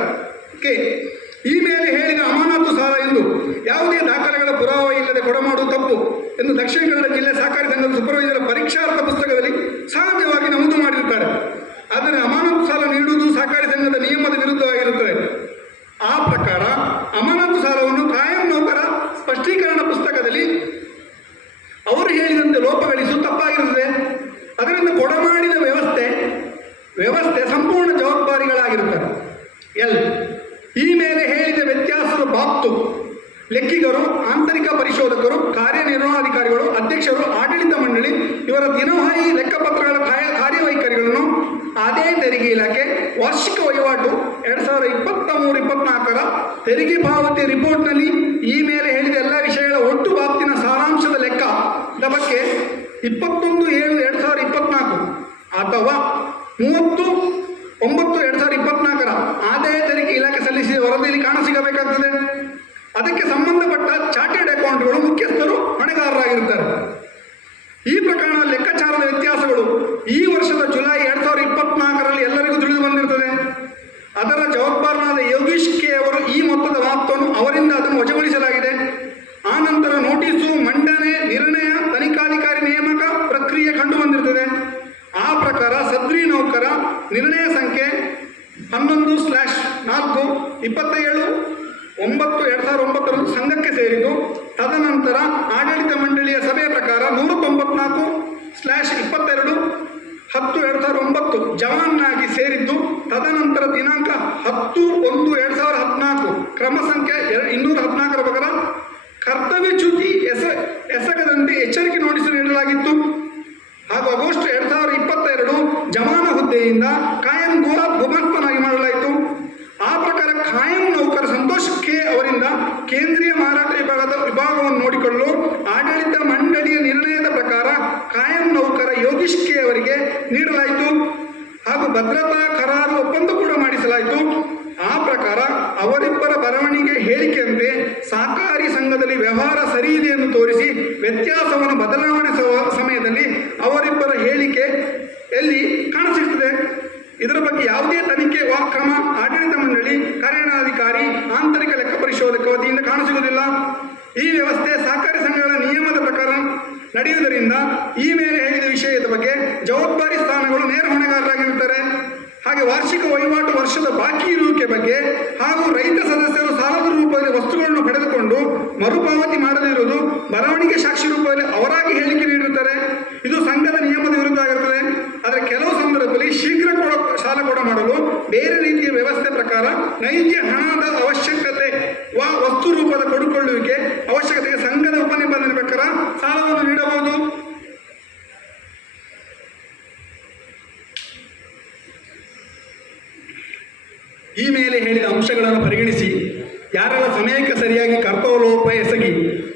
ಈ ಮೇಲೆ ಹೇಳಿದ ಅಮಾನತು ಸಾಲ ಎಂದು ಯಾವುದೇ ದಾಖಲೆಗಳ ಪುರಾವೆ ಇಲ್ಲದೆ ಕೊಡಮಾಡುವುದು ತಪ್ಪು ಎಂದು ದಕ್ಷಿಣ ಕನ್ನಡ ಜಿಲ್ಲೆ ಸಹಕಾರಿ ಸಂಘದ ಸೂಪರ್ವೈಸರ್ ಪರೀಕ್ಷಾರ್ಥ ಪುಸ್ತಕದಲ್ಲಿ ಸಹಜವಾಗಿ ನಮೂದು ಮಾಡಿರುತ್ತಾರೆ. ಆದರೆ ಅಮಾನತು ಸಾಲ ನೀಡುವುದು ಸಹಕಾರಿ ಸಂಘದ ನಿಯಮದ ವಿರುದ್ಧವಾಗಿರುತ್ತದೆ. ಆ ಪ್ರಕಾರ ಅಮಾನತು ಬಾಬ್ತು ಲೆಕ್ಕಿಗರು, ಆಂತರಿಕ ಪರಿಶೋಧಕರು, ಕಾರ್ಯನಿರ್ವಹಣಾಧಿಕಾರಿಗಳು, ಅಧ್ಯಕ್ಷರು, ಆಡಳಿತ ಮಂಡಳಿ ಇವರ ದಿನವಹಿ ಲೆಕ್ಕಪತ್ರಗಳ ಕಾರ್ಯವೈಖರಿಗಳನ್ನು ಆದಾಯ ತೆರಿಗೆ ಇಲಾಖೆ ವಾರ್ಷಿಕ ವಹಿವಾಟು 2023-24 ತೆರಿಗೆ ಪಾವತಿ ರಿಪೋರ್ಟ್ನಲ್ಲಿ ಈ ಮೇಲೆ ಹೇಳಿದ ಎಲ್ಲ ವಿಷಯಗಳ ಒಟ್ಟು ಬಾಬ್ತಿನ ಸಾರಾಂಶದ ಲೆಕ್ಕದ ಬಗ್ಗೆ 21/7/2024 ಅಥವಾ 30/9/2024 ಆದಾಯ ತೆರಿಗೆ ಇಲಾಖೆ ಸಲ್ಲಿಸಿದ ವರದಿಯಲ್ಲಿ ಕಾಣಸಿಗಬೇಕಾಗ್ತದೆ. ಅದಕ್ಕೆ ಸಂಬಂಧಪಟ್ಟ ಚಾರ್ಟೆಡ್ ಅಕೌಂಟ್ಗಳು ಮುಖ್ಯಸ್ಥರು ಹೊಣೆಗಾರರಾಗಿರುತ್ತಾರೆ. ಈ ಪ್ರಕರಣದ ಲೆಕ್ಕಾಚಾರದ ವ್ಯತ್ಯಾಸಗಳು ಈ ವರ್ಷದ ಜುಲೈ 2024 ಎಲ್ಲರಿಗೂ ತಿಳಿದು ಬಂದಿರುತ್ತದೆ. ಅದರ ಜವಾಬ್ದಾರನಾದ ಯೋಗೀಶ್ ಕೆ ಅವರು ಈ ಮೊತ್ತದ ಮೊತ್ತವನ್ನು ಅವರಿಂದ ಅದನ್ನು ವಜಾಗೊಳಿಸಲಾಗಿದೆ. ಆ ನಂತರ ನೋಟಿಸು ಮಂಡನೆ, ನಿರ್ಣಯ, ತನಿಖಾಧಿಕಾರಿ ನೇಮಕ ಪ್ರಕ್ರಿಯೆ ಕಂಡು ಬಂದಿರುತ್ತದೆ. ಆ ಪ್ರಕಾರ ಸದ್ರಿ ನೌಕರ ನಿರ್ಣಯ ಸಂಖ್ಯೆ 11/4/27/9/2009 ಸಂಘಕ್ಕೆ ಸೇರಿದ್ದು, ತದನಂತರ ಆಡಳಿತ ಮಂಡಳಿಯ ಸಭೆಯ ಪ್ರಕಾರ 194/22/10/2009 ಜವಾನ್ನಾಗಿ ಸೇರಿದ್ದು, ತದನಂತರ ದಿನಾಂಕ 10/1/2014 ಕ್ರಮ ಸಂಖ್ಯೆ 214 ಪ್ರಕಾರ ಕರ್ತವ್ಯಚ್ಯುತಿ ಎಸಗದಂತೆ ಎಚ್ಚರಿಕೆ ನೋಟಿಸ್ ನೀಡಲಾಗಿತ್ತು. ಹಾಗೂ ಆಗಸ್ಟ್ 2022 ಜವಾನ ಹುದ್ದೆಯಿಂದ ಕಾಯಂ ಗುಮಾಸ್ತನಾಗಿ ಮಾಡಲಾಯಿತು. ಆ ಪ್ರಕಾರ ಕಾಯಂ ನೌಕರ ಸಂತೋಷ್ ಕೆ ಅವರಿಂದ ಕೇಂದ್ರೀಯ ಮಾರಾಟ ವಿಭಾಗವನ್ನು ನೋಡಿಕೊಳ್ಳಲು ಆಡಳಿತ ಮಂಡಳಿಯ ನಿರ್ಣಯದ ಪ್ರಕಾರ ಕಾಯಂ ನೌಕರ ಯೋಗೀಶ್ ಕೆ ಅವರಿಗೆ ನೀಡಲಾಯಿತು. ಹಾಗೂ ಭದ್ರತಾ ಕರಾರು ಒಪ್ಪಂದ ಕೂಡ ಮಾಡಿಸಲಾಯಿತು. ಆ ಪ್ರಕಾರ ಅವರಿಬ್ಬರ ಬರವಣಿಗೆ ಹೇಳಿಕೆಯಂತೆ ಸಹಕಾರಿ ಸಂಘದಲ್ಲಿ ವ್ಯವಹಾರ ಸರಿ ಇದೆ ಎಂದು ತೋರಿಸಿ ವ್ಯತ್ಯಾಸವನ್ನು ಬದಲಾವಣೆ ಸಮಯದಲ್ಲಿ ಅವರಿಬ್ಬರ ಹೇಳಿಕೆಯಲ್ಲಿ ಕಾಣಸಿಗ್ತದೆ. ಇದರ ಬಗ್ಗೆ ಯಾವುದೇ ತನಿಖೆ ಕ್ರಮ ಆಡಳಿತ ಮಂಡಳಿ, ಕಾರ್ಯನಿರ್ವಹಣಾಧಿಕಾರಿ, ಆಂತರಿಕ ಲೆಕ್ಕ ಪರಿಶೋಧಕ ವತಿಯಿಂದ ಕಾಣಸಿಗುವುದಿಲ್ಲ. ಈ ವ್ಯವಸ್ಥೆ ಸಹಕಾರಿ ಸಂಘಗಳ ನಿಯಮದ ಪ್ರಕಾರ ನಡೆಯುವುದರಿಂದ ಈ ಮೇಲೆ ಹೇಳಿದ ವಿಷಯದ ಬಗ್ಗೆ ಜವಾಬ್ದಾರಿ ಸ್ಥಾನಗಳು ನೇರ ಹೊಣೆಗಾರರಾಗಿರುತ್ತಾರೆ. ಹಾಗೆ ವಾರ್ಷಿಕ ವಹಿವಾಟು ವರ್ಷದ ಬಾಕಿ ಇರುವಿಕೆ ಬಗ್ಗೆ ಹಾಗೂ ರೈತ ಸದಸ್ಯರು ಸಾಲದ ರೂಪದಲ್ಲಿ ವಸ್ತುಗಳನ್ನು ಪಡೆದುಕೊಂಡು ಮರುಪಾವತಿ ಮಾಡದಿರುವುದು ಬರವಣಿಗೆ ಸಾಕ್ಷಿ ರೂಪದಲ್ಲಿ ಅವರಾಗಿ ಹೇಳಿಕೆ ನೀಡಿರುತ್ತಾರೆ. ಇದು ಸಂಘದ ನಿಯಮದ ವಿರುದ್ಧ ಆಗಿರುತ್ತದೆ. ಆದರೆ ಕೆಲವು ಸಂದರ್ಭದಲ್ಲಿ ಶೀಘ್ರ ಸಾಲ ಕೂಡ ಮಾಡಲು ಬೇರೆ ರೀತಿಯ ವ್ಯವಸ್ಥೆ ಪ್ರಕಾರ ನೈಜ ಹಣದ ಅವಶ್ಯಕತೆ ವಸ್ತು ರೂಪದ ಕೊಡುಕೊಳ್ಳುವಿಕೆ ಅವಶ್ಯಕತೆಗೆ ಸಂಘದ ಉಪನಿಬಂಧನೆ ಪ್ರಕಾರ ಸಾಲವನ್ನು ನೀಡಬಹುದು. ಈ ಮೇಲೆ ಹೇಳಿದ ಅಂಶಗಳನ್ನು ಪರಿಗಣಿಸಿ ಯಾರೆಲ್ಲ ಸಮಯಕ್ಕೆ ಸರಿಯಾಗಿ ಕರ್ತವ್ಯ ಲೋಪ ಎಸಗಿ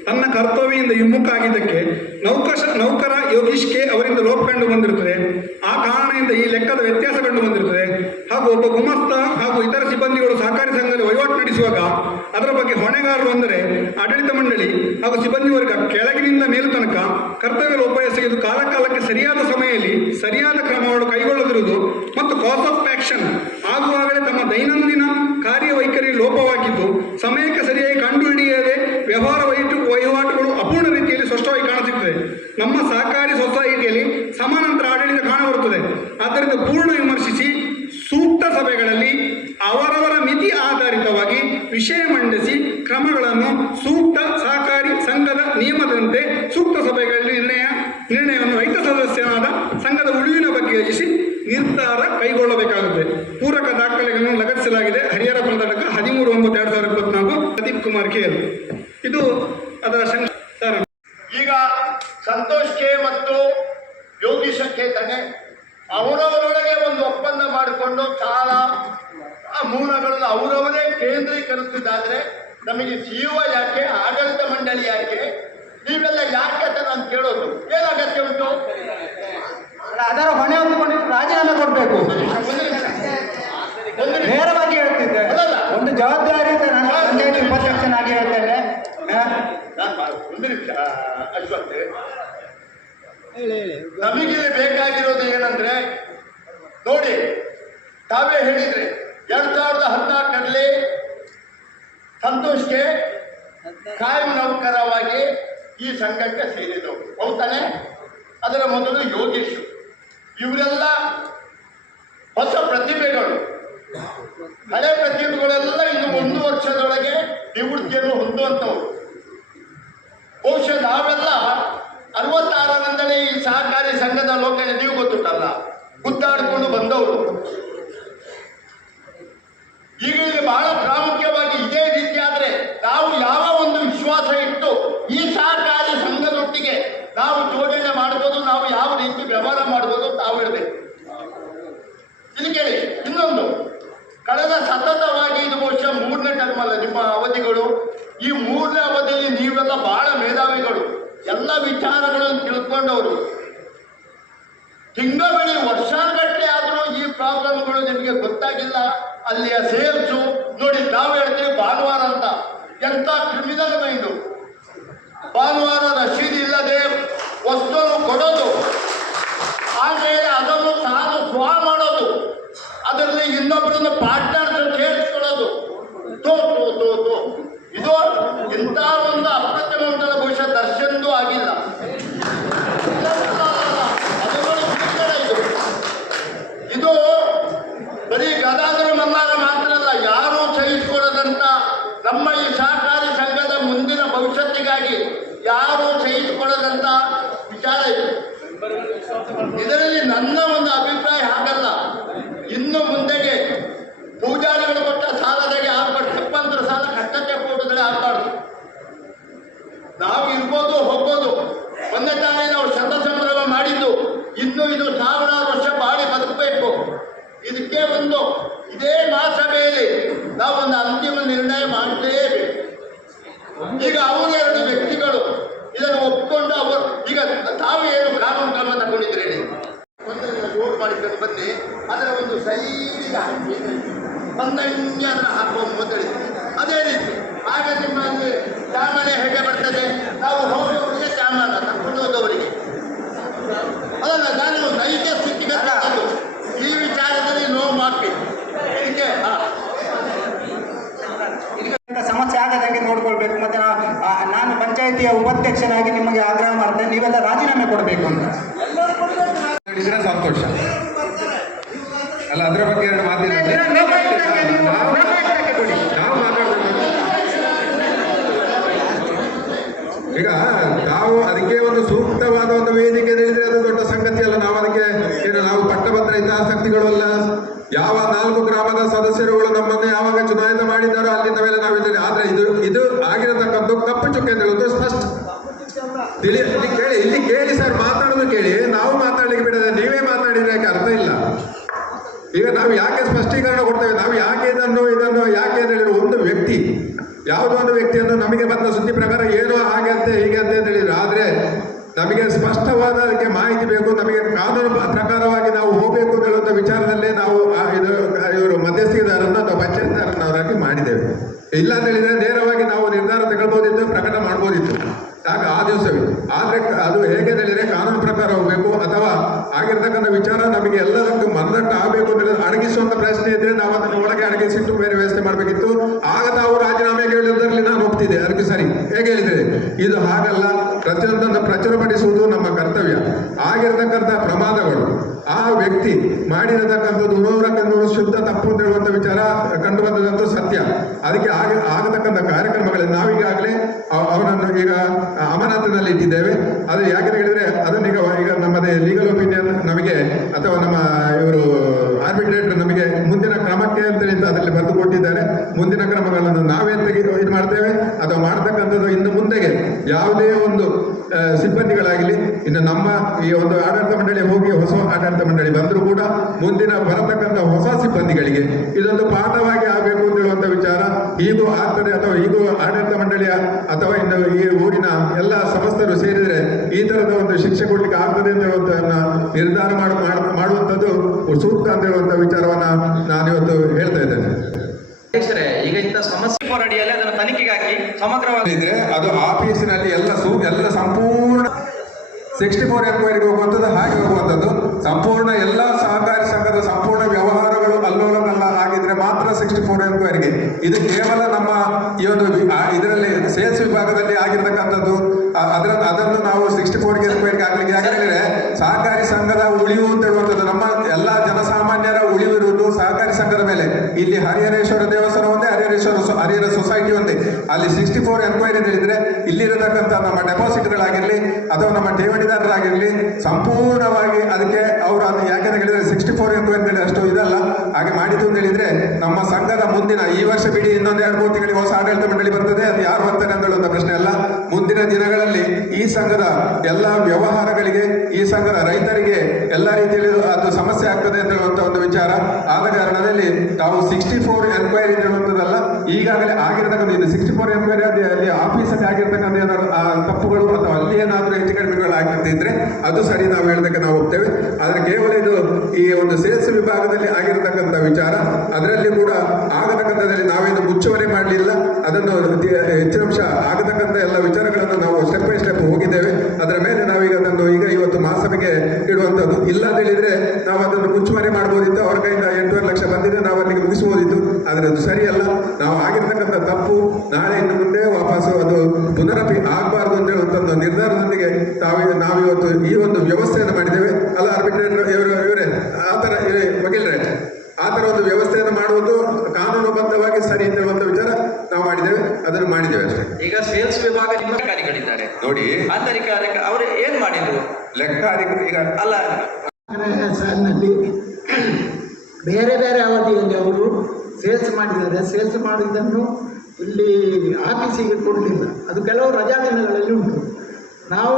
ತನ್ನ ಕರ್ತವ್ಯದಿಂದ ವಿಮುಖ ಆಗಿದ್ದಕ್ಕೆ ನೌಕರ ಯೋಗೀಶ್ ಕೆ ಅವರಿಂದ ಲೋಪ ಕಂಡು ಬಂದಿರುತ್ತದೆ. ಆ ಕಾರಣದಿಂದ ಈ ಲೆಕ್ಕದ ವ್ಯತ್ಯಾಸ ಕಂಡು ಬಂದಿರುತ್ತದೆ. ಹಾಗೂ ಒಬ್ಬ ಗುಮಾಸ್ತ ಹಾಗೂ ಇತರ ಸಿಬ್ಬಂದಿಗಳು ಸಹಕಾರಿ ಸಂಘದಲ್ಲಿ ವಹಿವಾಟು ನಡೆಸುವಾಗ ಅದರ ಬಗ್ಗೆ ಹೊಣೆಗಾರರು ಅಂದರೆ ಆಡಳಿತ ಮಂಡಳಿ ಹಾಗೂ ಸಿಬ್ಬಂದಿ ವರ್ಗ ಕೆಳಗಿನಿಂದ ಮೇಲು ತನಕ ಕರ್ತವ್ಯ ಲೋಪ ಎಸಗಿದ್ದು ಕಾಲಕಾಲಕ್ಕೆ ಸರಿಯಾದ ಸಮಯದಲ್ಲಿ ಸರಿಯಾದ ಕ್ರಮವನ್ನು ಕೈಗೊಳ್ಳದಿರುವುದು ಮತ್ತು ಕಾಸ್ ಆಫ್ ಆಕ್ಷನ್ ಆಗುವಾಗಲೇ ತಮ್ಮ ದೈನಂದಿನ ಕಾರ್ಯವೈಖರಿ ಲೋಪವಾಗಿದ್ದು ಸಮಯಕ್ಕೆ ಸರಿಯಾಗಿ ಕಂಡುಹಿಡಿಯದೆ ವ್ಯವಹಾರ ವಹಿವಾಟುಗಳು ಅಪೂರ್ಣ ರೀತಿಯಲ್ಲಿ ಸ್ಪಷ್ಟವಾಗಿ ಕಾಣಸಿಗುತ್ತದೆ. ನಮ್ಮ ಸಹಕಾರಿ ಸೊಸೈಟಿಯಲ್ಲಿ ಸಮಾನಾಂತರ ಆಡಳಿತ ಕಾಣಬರುತ್ತದೆ. ಆದ್ದರಿಂದ ಪೂರ್ಣ ವಿಮರ್ಶಿಸಿ ಸೂಕ್ತ ಸಭೆಗಳಲ್ಲಿ ಅವರವರ ಮಿತಿ ಆಧಾರಿತವಾಗಿ ವಿಷಯ ಮಂಡಿಸಿ ಕ್ರಮಗಳನ್ನು ಸೂಕ್ತ ಸಹಕಾರಿ ಸಂಘದ ನಿಯಮದಂತೆ ಸೂಕ್ತ ಸಭೆಗಳಲ್ಲಿ ನಿರ್ಣಯವನ್ನು ರೈತ ಸದಸ್ಯನಾದ ಸಂಘದ ಉಳಿವಿನ ಬಗ್ಗೆ ಯೋಚಿಸಿ ನಿರ್ಧಾರ ಕೈಗೊಳ್ಳಬೇಕಾಗುತ್ತದೆ. ಪೂರಕ ದಾಖಲೆಗಳನ್ನು ಲಗತ್ತಿಸಲಾಗಿದೆ. ಹರಿಹರ ಪ್ರಕಟಕ 13/9/2024 ಪ್ರದೀಪ್ ಕುಮಾರ್ ಕೆ. ಇದು ಅದರ ಈಗ ಸಂತೋಷ್ ಕೆ ಮತ್ತು ಯೋಗೀಶ್ ಕೆ ತಾನೆ ಅವರವರೊಳಗೆ ಒಂದು ಒಪ್ಪಂದ ಮಾಡಿಕೊಂಡು ಸಾಲ ಮೂಲಗಳನ್ನು ಅವರವರೇ ಕೇಂದ್ರೀಕರಿಸಿದ್ದಾದ್ರೆ ನಮಗೆ ಸಿಇಒ ಯಾಕೆ, ಆಡಳಿತ ಮಂಡಳಿ ಯಾಕೆ, ನೀವೆಲ್ಲ ಯಾಕೆ ಅಂತ ನಾನು ಕೇಳೋದು. ಏನು ಅಗತ್ಯ ಉಂಟು? ಅದರ ಹೊಣೆ ಹೊಂದಿಕೊಂಡು ರಾಜೀನಾಮೆ ಕೊಡಬೇಕು. ನೇರವಾಗಿ ಹೇಳ್ತಿದ್ದೆ, ಒಂದು ಜವಾಬ್ದಾರಿಯುತ ನಾನು ಪಂಚಾಯತಿ ಉಪಾಧ್ಯಕ್ಷನಾಗಿ ಹೇಳ್ತೇನೆ. ಒಂದು ನಿಮಿಷ ಅಶ್ವಥ್, ನಮಗಿಲ್ಲಿ ಬೇಕಾಗಿರೋದು ಏನಂದ್ರೆ ನೋಡಿ, ತಾವೇ ಹೇಳಿದ್ರೆ 2014ರಲ್ಲಿ ಸಂತೋಷ್ಗೆ ಕಾಯಂ ನೌಕರವಾಗಿ ಈ ಸಂಘಕ್ಕೆ ಸೇರಿದವು, ಹೌದಾನೆ? ಅದರ ಮೊದಲು ಯೋಗೀಶ್, ಇವರೆಲ್ಲ ಹೊಸ ಪ್ರತಿಭೆಗಳು. ಹಳೆ ಪ್ರತಿಭೆಗಳೆಲ್ಲ ಇನ್ನು 1 ವರ್ಷದೊಳಗೆ ನಿವೃತ್ತಿಯನ್ನು ಹೊಂದುವಂಥವ್ರು. ಬಹುಶಃ ನಾವೆಲ್ಲ 66ರಿಂದಲೇ ಈ ಸಹಕಾರಿ ಸಂಘದ ಲೋಕ ನೀವು ಗೊತ್ತುಂಟಲ್ಲ, ಗುದ್ದಾಡಿಕೊಂಡು ಬಂದವರು. ಈಗ ಇಲ್ಲಿ ಬಹಳ ಪ್ರಾಮುಖ್ಯವಾಗಿ ಇದೇ ರೀತಿ ಆದರೆ ಕಳೆದ ಸತತವಾಗಿ ಇದು ಬಹುಶಃ 3ನೇ ಟರ್ಮ್ ಅಲ್ಲ ನಿಮ್ಮ ಅವಧಿಗಳು. ಈ 3ನೇ ಅವಧಿಯಲ್ಲಿ ನೀವೆಲ್ಲ ಬಹಳ ಮೇಧಾವಿಗಳು, ಎಲ್ಲ ವಿಚಾರಗಳನ್ನು ತಿಳ್ಕೊಂಡವರು. ತಿಂಗಳ ವರ್ಷಾನುಗಟ್ಟಲೆ ಆದರೂ ಈ ಪ್ರಾಬ್ಲಮ್ಗಳು ನಿಮಗೆ ಗೊತ್ತಾಗಿಲ್ಲ. ಅಲ್ಲಿಯ ಸೇಲ್ಸು ನೋಡಿ, ನಾವು ಹೇಳ್ತೀವಿ ಭಾನುವಾರ ಅಂತ, ಎಂಥ ಕ್ರಿಮಿನಲ್ ಮೈಂಡು. ಭಾನುವಾರ ರಶೀದಿ ಇಲ್ಲದೆ ವಸ್ತುವನ್ನು ಕೊಡೋದು, ಆಮೇಲೆ ಅದನ್ನು ತಾನು ಸ್ವ ಮಾಡೋದು, ಅದರಲ್ಲಿ ಇನ್ನೊಬ್ಬರನ್ನು ಪಾರ್ಟ್ನರ್ಸ್ ಸೇರಿಸ್ಕೊಳ್ಳೋದು. ತೋ ತೋ ತೋ ತೋ ಇದು ಇಂಥ ಒಂದು ಅಪ್ರತಿಮ ಉಂಟಲ್ಲ, ಬಹುಶಃ ದರ್ಶನದ್ದು ಆಗಿಲ್ಲ. ಇದು ಬರೀ ಗದಾಧರ ಮಲ್ಲಾರ ಮಾತ್ರ ಅಲ್ಲ, ಯಾರೂ ಸಹಿಸಿಕೊಳ್ಳದಂತ ನಮ್ಮ ಈ ಸಹಕಾರಿ ಸಂಘದ ಮುಂದಿನ ಭವಿಷ್ಯತ್ತಿಗಾಗಿ ಯಾರೂ ಸಹಿಸಿಕೊಳ್ಳದಂತ ವಿಚಾರ ಇದು. ಇದರಲ್ಲಿ ನನ್ನ ಒಂದು ಅಭಿಪ್ರಾಯ ಹಾಗಲ್ಲ. ಇನ್ನು ಮುಂದೆಗೆ ಪೂಜಾರಿಗಳು ಕೊಟ್ಟ ಸಾಲದಾಗೆ ಆಗ್ಬಾರ್ದು, ತಪ್ಪಂತರ ಸಾಲ ಕಟ್ಟಕ್ಕೆ ಕೊಡುವುದೇ ಆಗ್ಬಾರ್ದು. ನಾವು ಇರ್ಬೋದು ಹೋಗ್ಬೋದು, ಒಂದೇ ತಾನೇ ನಾವು ಶತ ಸಂಭ್ರಮ ಮಾಡಿದ್ದು, ಇನ್ನು ಇದು ಸಾವಿರಾರು ವರ್ಷ ಬಾಳಿ ಬದುಕಬೇಕು. ಇದಕ್ಕೆ ಒಂದು ಇದೇ ಮಹಾಸಭೆಯಲ್ಲಿ ನಾವು ಒಂದು ಅಂತಿಮ ನಿರ್ಣಯ ಮಾಡಲೇಬೇಕು. ಈಗ ಅವರು 2 ವ್ಯಕ್ತಿಗಳು ಇದನ್ನು ಒಪ್ಪಿಕೊಂಡು ಅವರು ಈಗ ತಾವು ಏನು ಕಾನೂನು ಕ್ರಮ ತಗೊಂಡಿದ್ರೆ ಜೋಡು ಮಾಡಿಕೊಂಡು ಬನ್ನಿ, ಅದರ ಒಂದು ಸೈಡಿಗೆ ಹಾಕಿ ಒಂದಂಗೆ ಅದನ್ನು ಹಾಕುವ ಮೊದಲು ಅದೇ ರೀತಿ. ಆಗ ನಿಮ್ಮಲ್ಲಿ ಸಾಮಾನ್ಯ ಹೇಗೆ ಬರ್ತದೆ, ನಾವು ಹೋಗುವವರಿಗೆ ಸಾಮಾನ್ಯ ತಗೊಂಡು ಹೋದವರಿಗೆ ಅದಲ್ಲ. ನಾನು ನೈಜ ಸ್ಥಿತಿಗೆ ತಗೊಂಡು ಈ ವಿಚಾರದಲ್ಲಿ ನೋವು ಮಾಡಿ ಇದಕ್ಕೆ ಸಮಸ್ಯೆ ಆಗದಂಗೆ ನೋಡ್ಕೊಳ್ಬೇಕು. ಮತ್ತೆ ನಾನು ಪಂಚಾಯಿತಿಯ ಉಪಾಧ್ಯಕ್ಷನಾಗಿ ನಿಮಗೆ ಆಗ್ರಹ ಮಾಡ್ತೇನೆ, ನೀವೆಲ್ಲ ರಾಜೀನಾಮೆ ಕೊಡಬೇಕು ಅಂತ. ಹೇಳಿದ್ರೆ ಸಂತೋಷ ಅಲ್ಲ, ಅದರ ಬಗ್ಗೆ 2 ಮಾತಿಲ್ಲ. ನಾವು ಮಾತಾಡಬೇಕು. ಈಗ ನಾವು ಅದಕ್ಕೆ ಒಂದು ಸೂಕ್ತವಾದ ಒಂದು ವೇದಿಕೆ ಹೇಳಿದ್ರೆ ಅದು ದೊಡ್ಡ ಸಂಗತಿ ಅಲ್ಲ. ನಾವು ಅದಕ್ಕೆ ಏನು ನಾವು ಪಟ್ಟಭದ್ರ ಹಿತಾಸಕ್ತಿಗಳು ಅಲ್ಲ. ಯಾವ 4 ಗ್ರಾಮದ ಸದಸ್ಯರುಗಳು ನಮ್ಮನ್ನು ಯಾವಾಗ ಚುನಾಯಿತ ಮಾಡಿದ್ದಾರೋ ಅಲ್ಲಿಂದ ಮೇಲೆ ನಾವಿದ್ದೇವೆ. ಆದ್ರೆ ಇದು ಆಗಿರತಕ್ಕಂಥ ಕಪ್ಪು ಚುಕ್ಕೆ ಅಂತ ಹೇಳುವುದು ಸ್ಪಷ್ಟ. ಇಲ್ಲಿ ಕೇಳಿ ಸರ್, ಮಾತಾಡೋದು ಕೇಳಿ. ನಾವು ಮಾತಾಡ್ಲಿಕ್ಕೆ ಬಿಡದೆ ನೀವೇ ಮಾತಾಡಿದ್ರೆ ಯಾಕೆ ಅರ್ಥ ಇಲ್ಲ. ಈಗ ನಾವು ಯಾಕೆ ಸ್ಪಷ್ಟೀಕರಣ ಕೊಡ್ತೇವೆ, ನಾವು ಯಾಕೆ ಇದನ್ನು ಯಾಕೆ ಅಂತ ಹೇಳಿದ್ರೆ, ಒಂದು ವ್ಯಕ್ತಿ ಯಾವುದೋ ಒಂದು ವ್ಯಕ್ತಿಯನ್ನು ನಮಗೆ ಬಂದ ಸುದ್ದಿ ಪ್ರಕಾರ ಏನೋ ಹಾಗೆ ಅಂತ ಹೀಗೆ ಅಂತ ಹೇಳಿದ್ರು. ಆದರೆ ನಮಗೆ ಸ್ಪಷ್ಟವಾದ ಅದಕ್ಕೆ ಮಾಹಿತಿ ಬೇಕು. ನಮಗೆ ಕಾನೂನು ಪ್ರಕಾರವಾಗಿ ನಾವು ಹೋಗಬೇಕು ಅಂತ ಹೇಳುವಂಥ ವಿಚಾರದಲ್ಲೇ ನಾವು ಇವರು ಮಧ್ಯಸ್ಥಿದಾರರನ್ನು ಅಥವಾ ಪಂಚಾಯತ್ದಾರರನ್ನು ಅವರಾಗಿ ಮಾಡಿದ್ದೇವೆ. ಇಲ್ಲ ಅಂತ ಹೇಳಿದರೆ ನೇರವಾಗಿ ನಾವು ನಿರ್ಧಾರ ತಗೊಳ್ಬೋದಿತ್ತು, ಪ್ರಕಟ ಮಾಡ್ಬೋದಿತ್ತು. ಆಗ ಆ ದಿವಸವಿತ್ತು. ಆದರೆ ಅದು ಹೇಗೆ ಹೇಳಿದರೆ ಕಾನೂನು ಪ್ರಕಾರ ಹೋಗಬೇಕು, ಅಥವಾ ಆಗಿರ್ತಕ್ಕಂಥ ವಿಚಾರ ನಮಗೆ ಎಲ್ಲದಕ್ಕೂ ಮನದಟ್ಟು ಆಗಬೇಕು ಅಂತ ಹೇಳಿದ್ರೆ ಅಡಗಿಸುವಂಥ ಪ್ರಶ್ನೆ ಇದ್ದರೆ ನಾವು ಅದನ್ನು ಒಳಗೆ ಅಡಗಿಸಿಟ್ಟು ಬೇರೆ ವ್ಯವಸ್ಥೆ ಮಾಡಬೇಕಿತ್ತು. ಆಗ ತಾವು ರಾಜೀನಾಮೆ ಹೇಳಿದ್ದರಲ್ಲಿ ನಾನು ಒಪ್ತಿದ್ದೆ, ಅದಕ್ಕೆ ಸರಿ. ಹೇಗೆ ಹೇಳಿದರೆ ಇದು ಹಾಗಲ್ಲ, ಪ್ರತಿಯೊಂದನ್ನು ಪ್ರಚುರಪಡಿಸುವುದು ನಮ್ಮ ಕರ್ತವ್ಯ. ಆಗಿರತಕ್ಕಂಥ ಪ್ರಮಾದಗಳು ಆ ವ್ಯಕ್ತಿ ಮಾಡಿರತಕ್ಕಂಥದ್ದು 100% ಶುದ್ಧ ತಪ್ಪು ಅಂತ ಹೇಳುವಂಥ ವಿಚಾರ ಕಂಡು ಬಂದದಂತೂ ಸತ್ಯ. ಅದಕ್ಕೆ ಆಗತಕ್ಕಂಥ ಕಾರ್ಯಕ್ರಮಗಳಲ್ಲಿ ನಾವೀಗಾಗಲೇ ಅವನನ್ನು ಈಗ ಅಮಾನತಿನಲ್ಲಿ ಇಟ್ಟಿದ್ದೇವೆ. ಅದು ಯಾಕೆಂತ ಹೇಳಿದರೆ ಅದನ್ನು ಈಗ ನಮ್ಮದೇ ಲೀಗಲ್ ಒಪಿನಿಯನ್ ನಮಗೆ ಅಥವಾ ನಮ್ಮ ಇವರು ಆರ್ಬಿಟ್ರೇಟರ್ ನಮಗೆ ಮುಂದಿನ ಕ್ರಮಕ್ಕೆ ಅಂತೇಳಿ ಅದರಲ್ಲಿ ಬರೆದು ಕೊಟ್ಟಿದ್ದಾರೆ. ಮುಂದಿನ ಕ್ರಮಗಳನ್ನು ನಾವೇ ಇದು ಮಾಡ್ತೇವೆ. ಅಥವಾ ಮಾಡ್ತಕ್ಕಂಥದ್ದು ಇನ್ನು ಮುಂದೆಗೆ ಯಾವುದೇ ಒಂದು ಸಿಬ್ಬಂದಿಗಳಾಗಲಿ, ಇನ್ನು ನಮ್ಮ ಈ ಒಂದು ಆಡಳಿತ ಮಂಡಳಿ ಹೋಗಿ ಹೊಸ ಆಡಳಿತ ಮಂಡಳಿ ಬಂದರೂ ಕೂಡ ಮುಂದಿನ ಬರತಕ್ಕಂಥ ಹೊಸ ಸಿಬ್ಬಂದಿಗಳಿಗೆ ಇದೊಂದು ಪಾಠವಾಗಿ ಆಗಬೇಕು ಅಂತ ಹೇಳುವಂಥ ವಿಚಾರ ಈಗೂ ಆಗ್ತದೆ. ಅಥವಾ ಈಗೂ ಆಡಳಿತ ಮಂಡಳಿಯ ಅಥವಾ ಇನ್ನು ಈ ಊರಿನ ಎಲ್ಲ ಸಮಸ್ತರು ಸೇರಿದರೆ ಈ ಥರದ ಒಂದು ಶಿಕ್ಷೆ ಕೊಡ್ಲಿಕ್ಕೆ ಆಗ್ತದೆ ಅಂತ ಹೇಳುವಂಥದ್ದನ್ನ ನಿರ್ಧಾರ ಮಾಡುವಂಥದ್ದು ಸೂಕ್ತ ಅಂತ ಹೇಳುವಂಥ ವಿಚಾರವನ್ನು ನಾನಿವತ್ತು ಹೇಳ್ತಾ ಇದ್ದೇನೆ. ಈಗ ಇಂಥ ಸಮಸ್ಯೆ ಅಡಿಯಲ್ಲಿ ಅದನ್ನು ತನಿಖೆಗೆ ಹಾಕಿ ಸಮಗ್ರವಾಗಿ ಅದು ಆಫೀಸಿನಲ್ಲಿ ಎಲ್ಲ ಸಂಪೂರ್ಣ 64 ಎಂಕ್ವೈರಿಗೆ ಹೋಗುವಂಥದ್ದು, ಹಾಗೆ ಹೋಗುವಂಥದ್ದು. ಸಂಪೂರ್ಣ ಎಲ್ಲ ಸಹಕಾರಿ ಸಂಘದ ಸಂಪೂರ್ಣ ವ್ಯವಹಾರಗಳು ಅಲ್ಲೋಲಗಲ್ಲ ಆಗಿದ್ರೆ ಮಾತ್ರ 64 ಎಂಕ್ವೈರಿಗೆ. ಇದು ಕೇವಲ ನಮ್ಮ ಈ ಒಂದು ಇದರಲ್ಲಿ ಸೇಲ್ಸ್ ವಿಭಾಗದಲ್ಲಿ ಆಗಿರ್ತಕ್ಕಂಥದ್ದು. ಅದನ್ನು ನಾವು 64 ಎಂಕ್ವೈರಿಗೆ ಆಗಲಿಕ್ಕೆ ಯಾಕಂದ್ರೆ ಸಹಕಾರಿ ಸಂಘದ ಉಳಿವು ಅಂತ ಹೇಳುವಂಥದ್ದು ನಮ್ಮ ಎಲ್ಲ ಜನಸಾಮಾನ್ಯರ ಉಳಿವು ಇರುವುದು ಸಹಕಾರಿ ಸಂಘದ ಮೇಲೆ. ಇಲ್ಲಿ ಹರಿಹರೇಶ್ವರ ದೇವಸ್ಥಾನ ಒಂದೇ, ಹರಿಹರ ಸೊಸೈಟಿ ಒಂದೇ. ಅಲ್ಲಿ 64 ಎಂಕ್ವೈರಿ ಅಂತ ಹೇಳಿದ್ರೆ ಇಲ್ಲಿರತಕ್ಕಂಥ ನಮ್ಮ ಡೆಪಾಸಿಟ್ಗಳಾಗಿರಲಿ ಅಥವಾ ನಮ್ಮ ಠೇವಣಿದಾರರಾಗಿರಲಿ ಸಂಪೂರ್ಣವಾಗಿ ಅದಕ್ಕೆ ಅವರು ಅದು ಯಾಕೆಂತ ಹೇಳಿದ್ರೆ 64 ಎಂಕ್ವೈರಿ ಅಷ್ಟು ಇದಲ್ಲ. ಹಾಗೆ ಮಾಡಿದ್ದು ಅಂತ ಹೇಳಿದ್ರೆ ನಮ್ಮ ಸಂಘದ ಮುಂದಿನ ಈ ವರ್ಷ ಬಿಡಿ ಇನ್ನೊಂದು 2-3 ತಿಂಗಳಿಗೆ ಹೊಸ ಆಡಳಿತ ಮಂಡಳಿ ಬರ್ತದೆ. ಅದು ಯಾರು ಬರ್ತಾರೆ ಅಂತ ಹೇಳುವಂಥ ಪ್ರಶ್ನೆ ಅಲ್ಲ. ಮುಂದಿನ ದಿನಗಳಲ್ಲಿ ಈ ಸಂಘದ ಎಲ್ಲ ವ್ಯವಹಾರಗಳಿಗೆ, ಈ ಸಂಘದ ರೈತರಿಗೆ ಎಲ್ಲ ರೀತಿಯಲ್ಲಿ ಅದು ಸಮಸ್ಯೆ ಆಗ್ತದೆ ಅಂತ ಹೇಳುವಂಥ ಒಂದು ವಿಚಾರ. ಆದ ಕಾರಣದಲ್ಲಿ ತಾವು 64 ಎನ್ಕ್ವೈರಿ ಹೇಳುವಂಥದ್ದಲ್ಲ, ಈಗಾಗಲೇ ಆಗಿರ್ತಕ್ಕಂಥ ಇದು 64 ಎನ್ಕ್ವೈರಿ ಅಲ್ಲಿ ಆಫೀಸಲ್ಲಿ ಆಗಿರ್ತಕ್ಕಂಥ ಏನಾದ್ರು ತಪ್ಪುಗಳು ಅಥವಾ ಅಲ್ಲಿ ಏನಾದರೂ ಹೆಚ್ಚು ಕಡಿಮೆಗಳು ಆಗಿರ್ತಿದ್ರೆ ಅದು ಸರಿ, ನಾವು ಹೇಳೋದಕ್ಕೆ ನಾವು ಹೋಗ್ತೇವೆ. ಆದರೆ ಕೇವಲ ಇದು ಈ ಒಂದು ಸೇಲ್ಸ್ ವಿಭಾಗದಲ್ಲಿ ಆಗಿರತಕ್ಕಂಥ ವಿಚಾರ, ಅದರಲ್ಲಿ ಕೂಡ ಆಗತಕ್ಕಂಥದ್ದಲ್ಲಿ ನಾವೇನು ಮುಚ್ಚುವರೆ ಮಾಡಲಿಲ್ಲ, ಅದನ್ನು ಹೆಚ್ಚಿನಂಶ ಆಗತಕ್ಕಂಥ ಎಲ್ಲ ವಿಚಾರಗಳನ್ನು ನಾವು ಸ್ಟೆಪ್ ಬೈ ಸ್ಟೆಪ್ ಹೋಗಿದ್ದೇವೆ. ಅದರ ಮೇಲೆ ನಾವೀಗ ಅದನ್ನು ಇವತ್ತು ಮಹಾಸಭೆಗೆ ಇಡುವಂಥದ್ದು. ಇಲ್ಲ ಅಂತ ಹೇಳಿದ್ರೆ ನಾವು ಅದನ್ನು ಮುಚ್ಚುಮರೆ ಮಾಡ್ಬೋದಿತ್ತು, ಅವ್ರ ಕೈಯಿಂದ 8.5 ಲಕ್ಷ ಬಂದಿದೆ, ನಾವು ಅಲ್ಲಿಗೆ ಮುಗಿಸ್ಬೋದಿತ್ತು. ಆದರೆ ಅದು ಸರಿಯಲ್ಲ. ನಾವು ಆಗಿರ್ತಕ್ಕಂಥ ತಪ್ಪು ನಾಳೆ ಇನ್ನು ಮುಂದೆ ವಾಪಸ್ಸು ಅದು ಪುನರಪಿ ಆಗಬಾರ್ದು ಅಂತ ಹೇಳುವಂಥ ಒಂದು ನಿರ್ಧಾರದೊಂದಿಗೆ ನಾವಿವತ್ತು ಈ ಒಂದು ವ್ಯವಸ್ಥೆಯನ್ನು ಮಾಡಿದ್ದೇವೆ. ಅಲ್ಲ ಆರ್ಬಿಟ್ರೇಟರ್ ಇವರೇ ಆ ಥರ ವಕೀಲರೇ ಆ ಥರ ಒಂದು ವ್ಯವಸ್ಥೆಯನ್ನು ಮಾಡುವುದು ಕಾನೂನುಬದ್ಧವಾಗಿ ಸರಿ ಅಂತ ಹೇಳುವಂಥ ವಿಚಾರ ನಾವು ಮಾಡಿದ್ದೇವೆ, ಅದನ್ನು ಮಾಡಿದ್ದೇವೆ ಅಷ್ಟೇ. ಈಗ ಸೇಲ್ಸ್ ವಿಭಾಗ ನಿಮ್ಮ ಅಧಿಕಾರಿಗಳಿದ್ದಾರೆ ನೋಡಿ, ಆಂತರಿಕ ಅವರು ಏನ್ ಮಾಡಿದ್ರು ಲೆಕ್ಕ ಈಗ ಅಲ್ಲ ಸಾಲಿನಲ್ಲಿ ಬೇರೆ ಬೇರೆ ಅವಧಿಯಲ್ಲಿ ಅವರು ಸೇಲ್ಸ್ ಮಾಡಿದ್ದಾರೆ. ಸೇಲ್ಸ್ ಮಾಡಿದ್ದನ್ನು ಇಲ್ಲಿ ಆಫೀಸಿಗೆ ಕೊಡಲಿಲ್ಲ, ಅದು ಕೆಲವು ರಜಾ ದಿನಗಳಲ್ಲಿ ಉಂಟು. ನಾವು